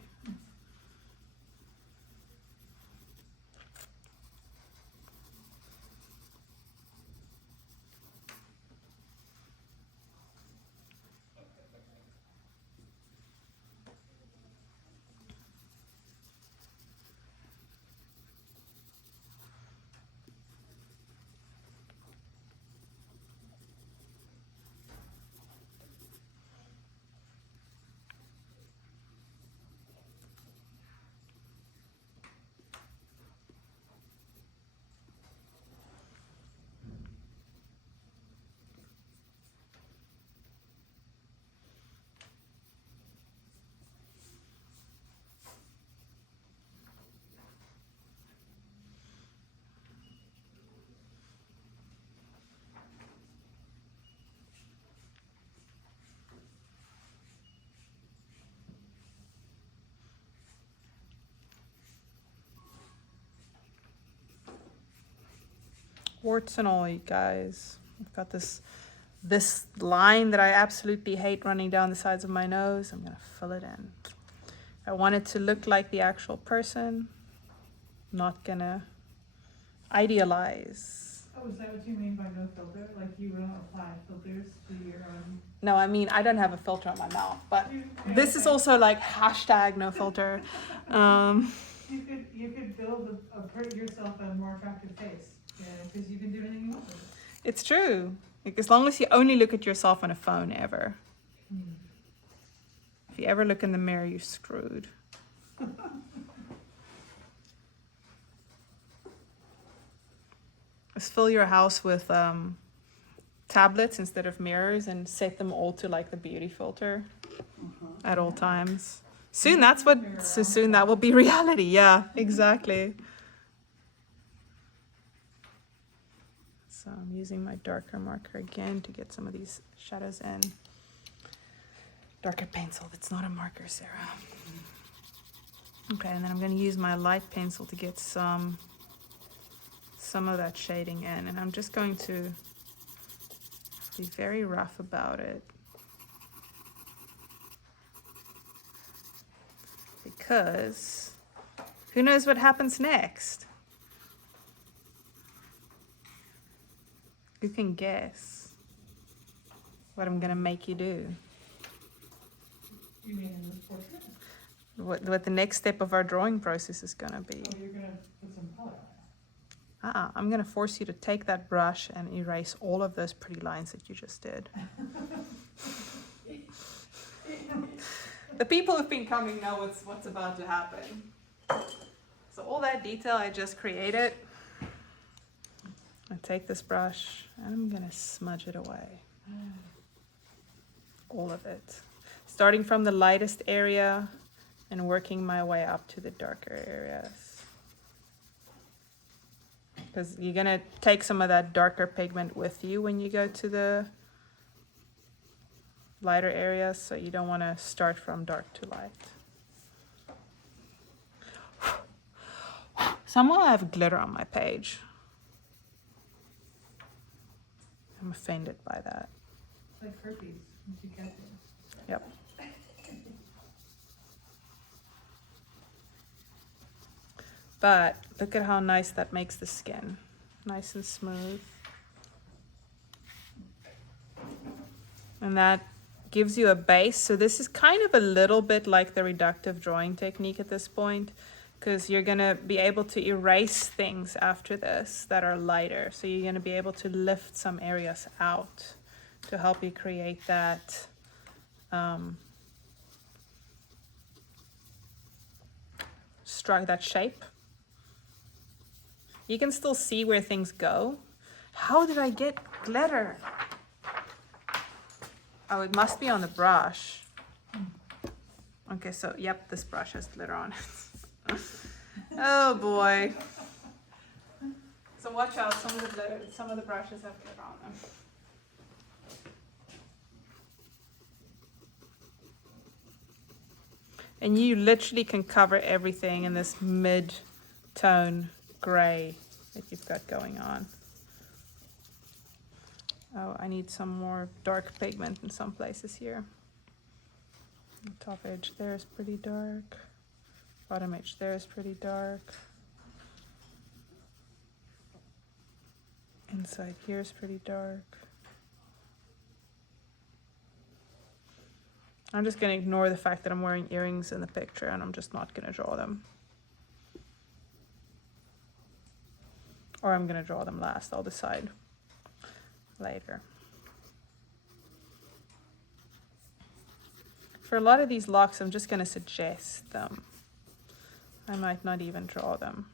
Warts and all, you guys. I've got this line that I absolutely hate running down the sides of my nose. I'm gonna fill it in. I want it to look like the actual person. Not gonna idealize. Oh, is that what you mean by no filter? Like you don't apply filters to your own? No, I mean, I don't have a filter on my mouth, but Okay, this is okay. also like hashtag no filter. You could build yourself a more attractive face, because you can do anything you want with it. It's true. Like, as long as you only look at yourself on a phone ever. If you ever look in the mirror, you're screwed. Just fill your house with tablets instead of mirrors and set them all to like the beauty filter at all times. Soon soon that will be reality. Yeah, exactly. So I'm using my darker marker again to get some of these shadows in. Darker pencil, that's not a marker, Sarah. Okay, and then I'm going to use my light pencil to get some of that shading in, and I'm just going to be very rough about it, because who knows what happens next? Who can guess what I'm gonna make you do? You mean in this portrait? What the next step of our drawing process is gonna be. Oh, you're gonna put some color on it. I'm gonna force you to take that brush and erase all of those pretty lines that you just did. The people who've been coming know what's about to happen. So all that detail I just created, I take this brush and I'm gonna smudge it away. All of it. Starting from the lightest area and working my way up to the darker areas. Because you're gonna take some of that darker pigment with you when you go to the lighter areas, so you don't want to start from dark to light. Somehow I have glitter on my page. I'm offended by that. It's like herpes, once you catch it. Yep. But look at how nice that makes the skin. Nice and smooth. And that gives you a base. So this is kind of a little bit like the reductive drawing technique at this point, because you're gonna be able to erase things after this that are lighter. So you're gonna be able to lift some areas out to help you create that that shape. You can still see where things go. How did I get glitter? Oh, it must be on the brush. Okay, so yep, this brush has glitter on it. Oh boy. So watch out, some of the brushes have glitter on them. And you literally can cover everything in this mid-tone gray that you've got going on. Oh, I need some more dark pigment in some places here. The top edge there is pretty dark. Bottom edge there is pretty dark. Inside here is pretty dark. I'm just gonna ignore the fact that I'm wearing earrings in the picture, and I'm just not gonna draw them. Or I'm gonna draw them last, I'll decide later. For a lot of these locks, I'm just gonna suggest them. I might not even draw them.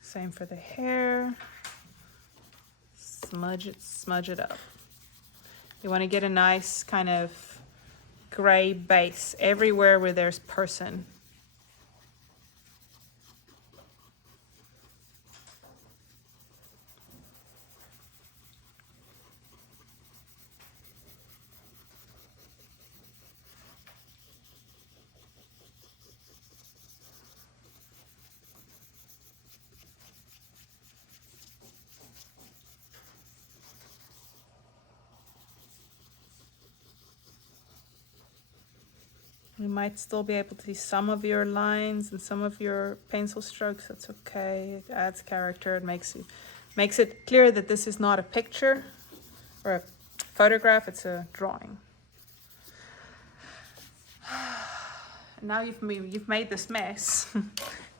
Same for the hair. Smudge it up. You want to get a nice kind of gray base everywhere where there's person. You might still be able to see some of your lines and some of your pencil strokes. That's okay. It adds character. It makes it clear that this is not a picture or a photograph. It's a drawing. Now you've made this mess.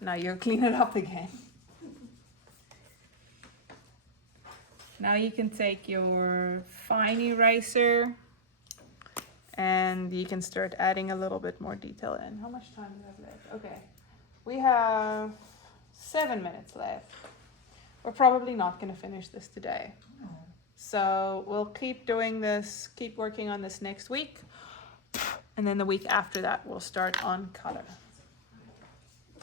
Now you'll clean it up again. Now you can take your fine eraser and you can start adding a little bit more detail in. How much time do we have left? Okay, we have 7 minutes left. We're probably not going to finish this today. So we'll keep doing this, keep working on this next week. And then the week after that, we'll start on color.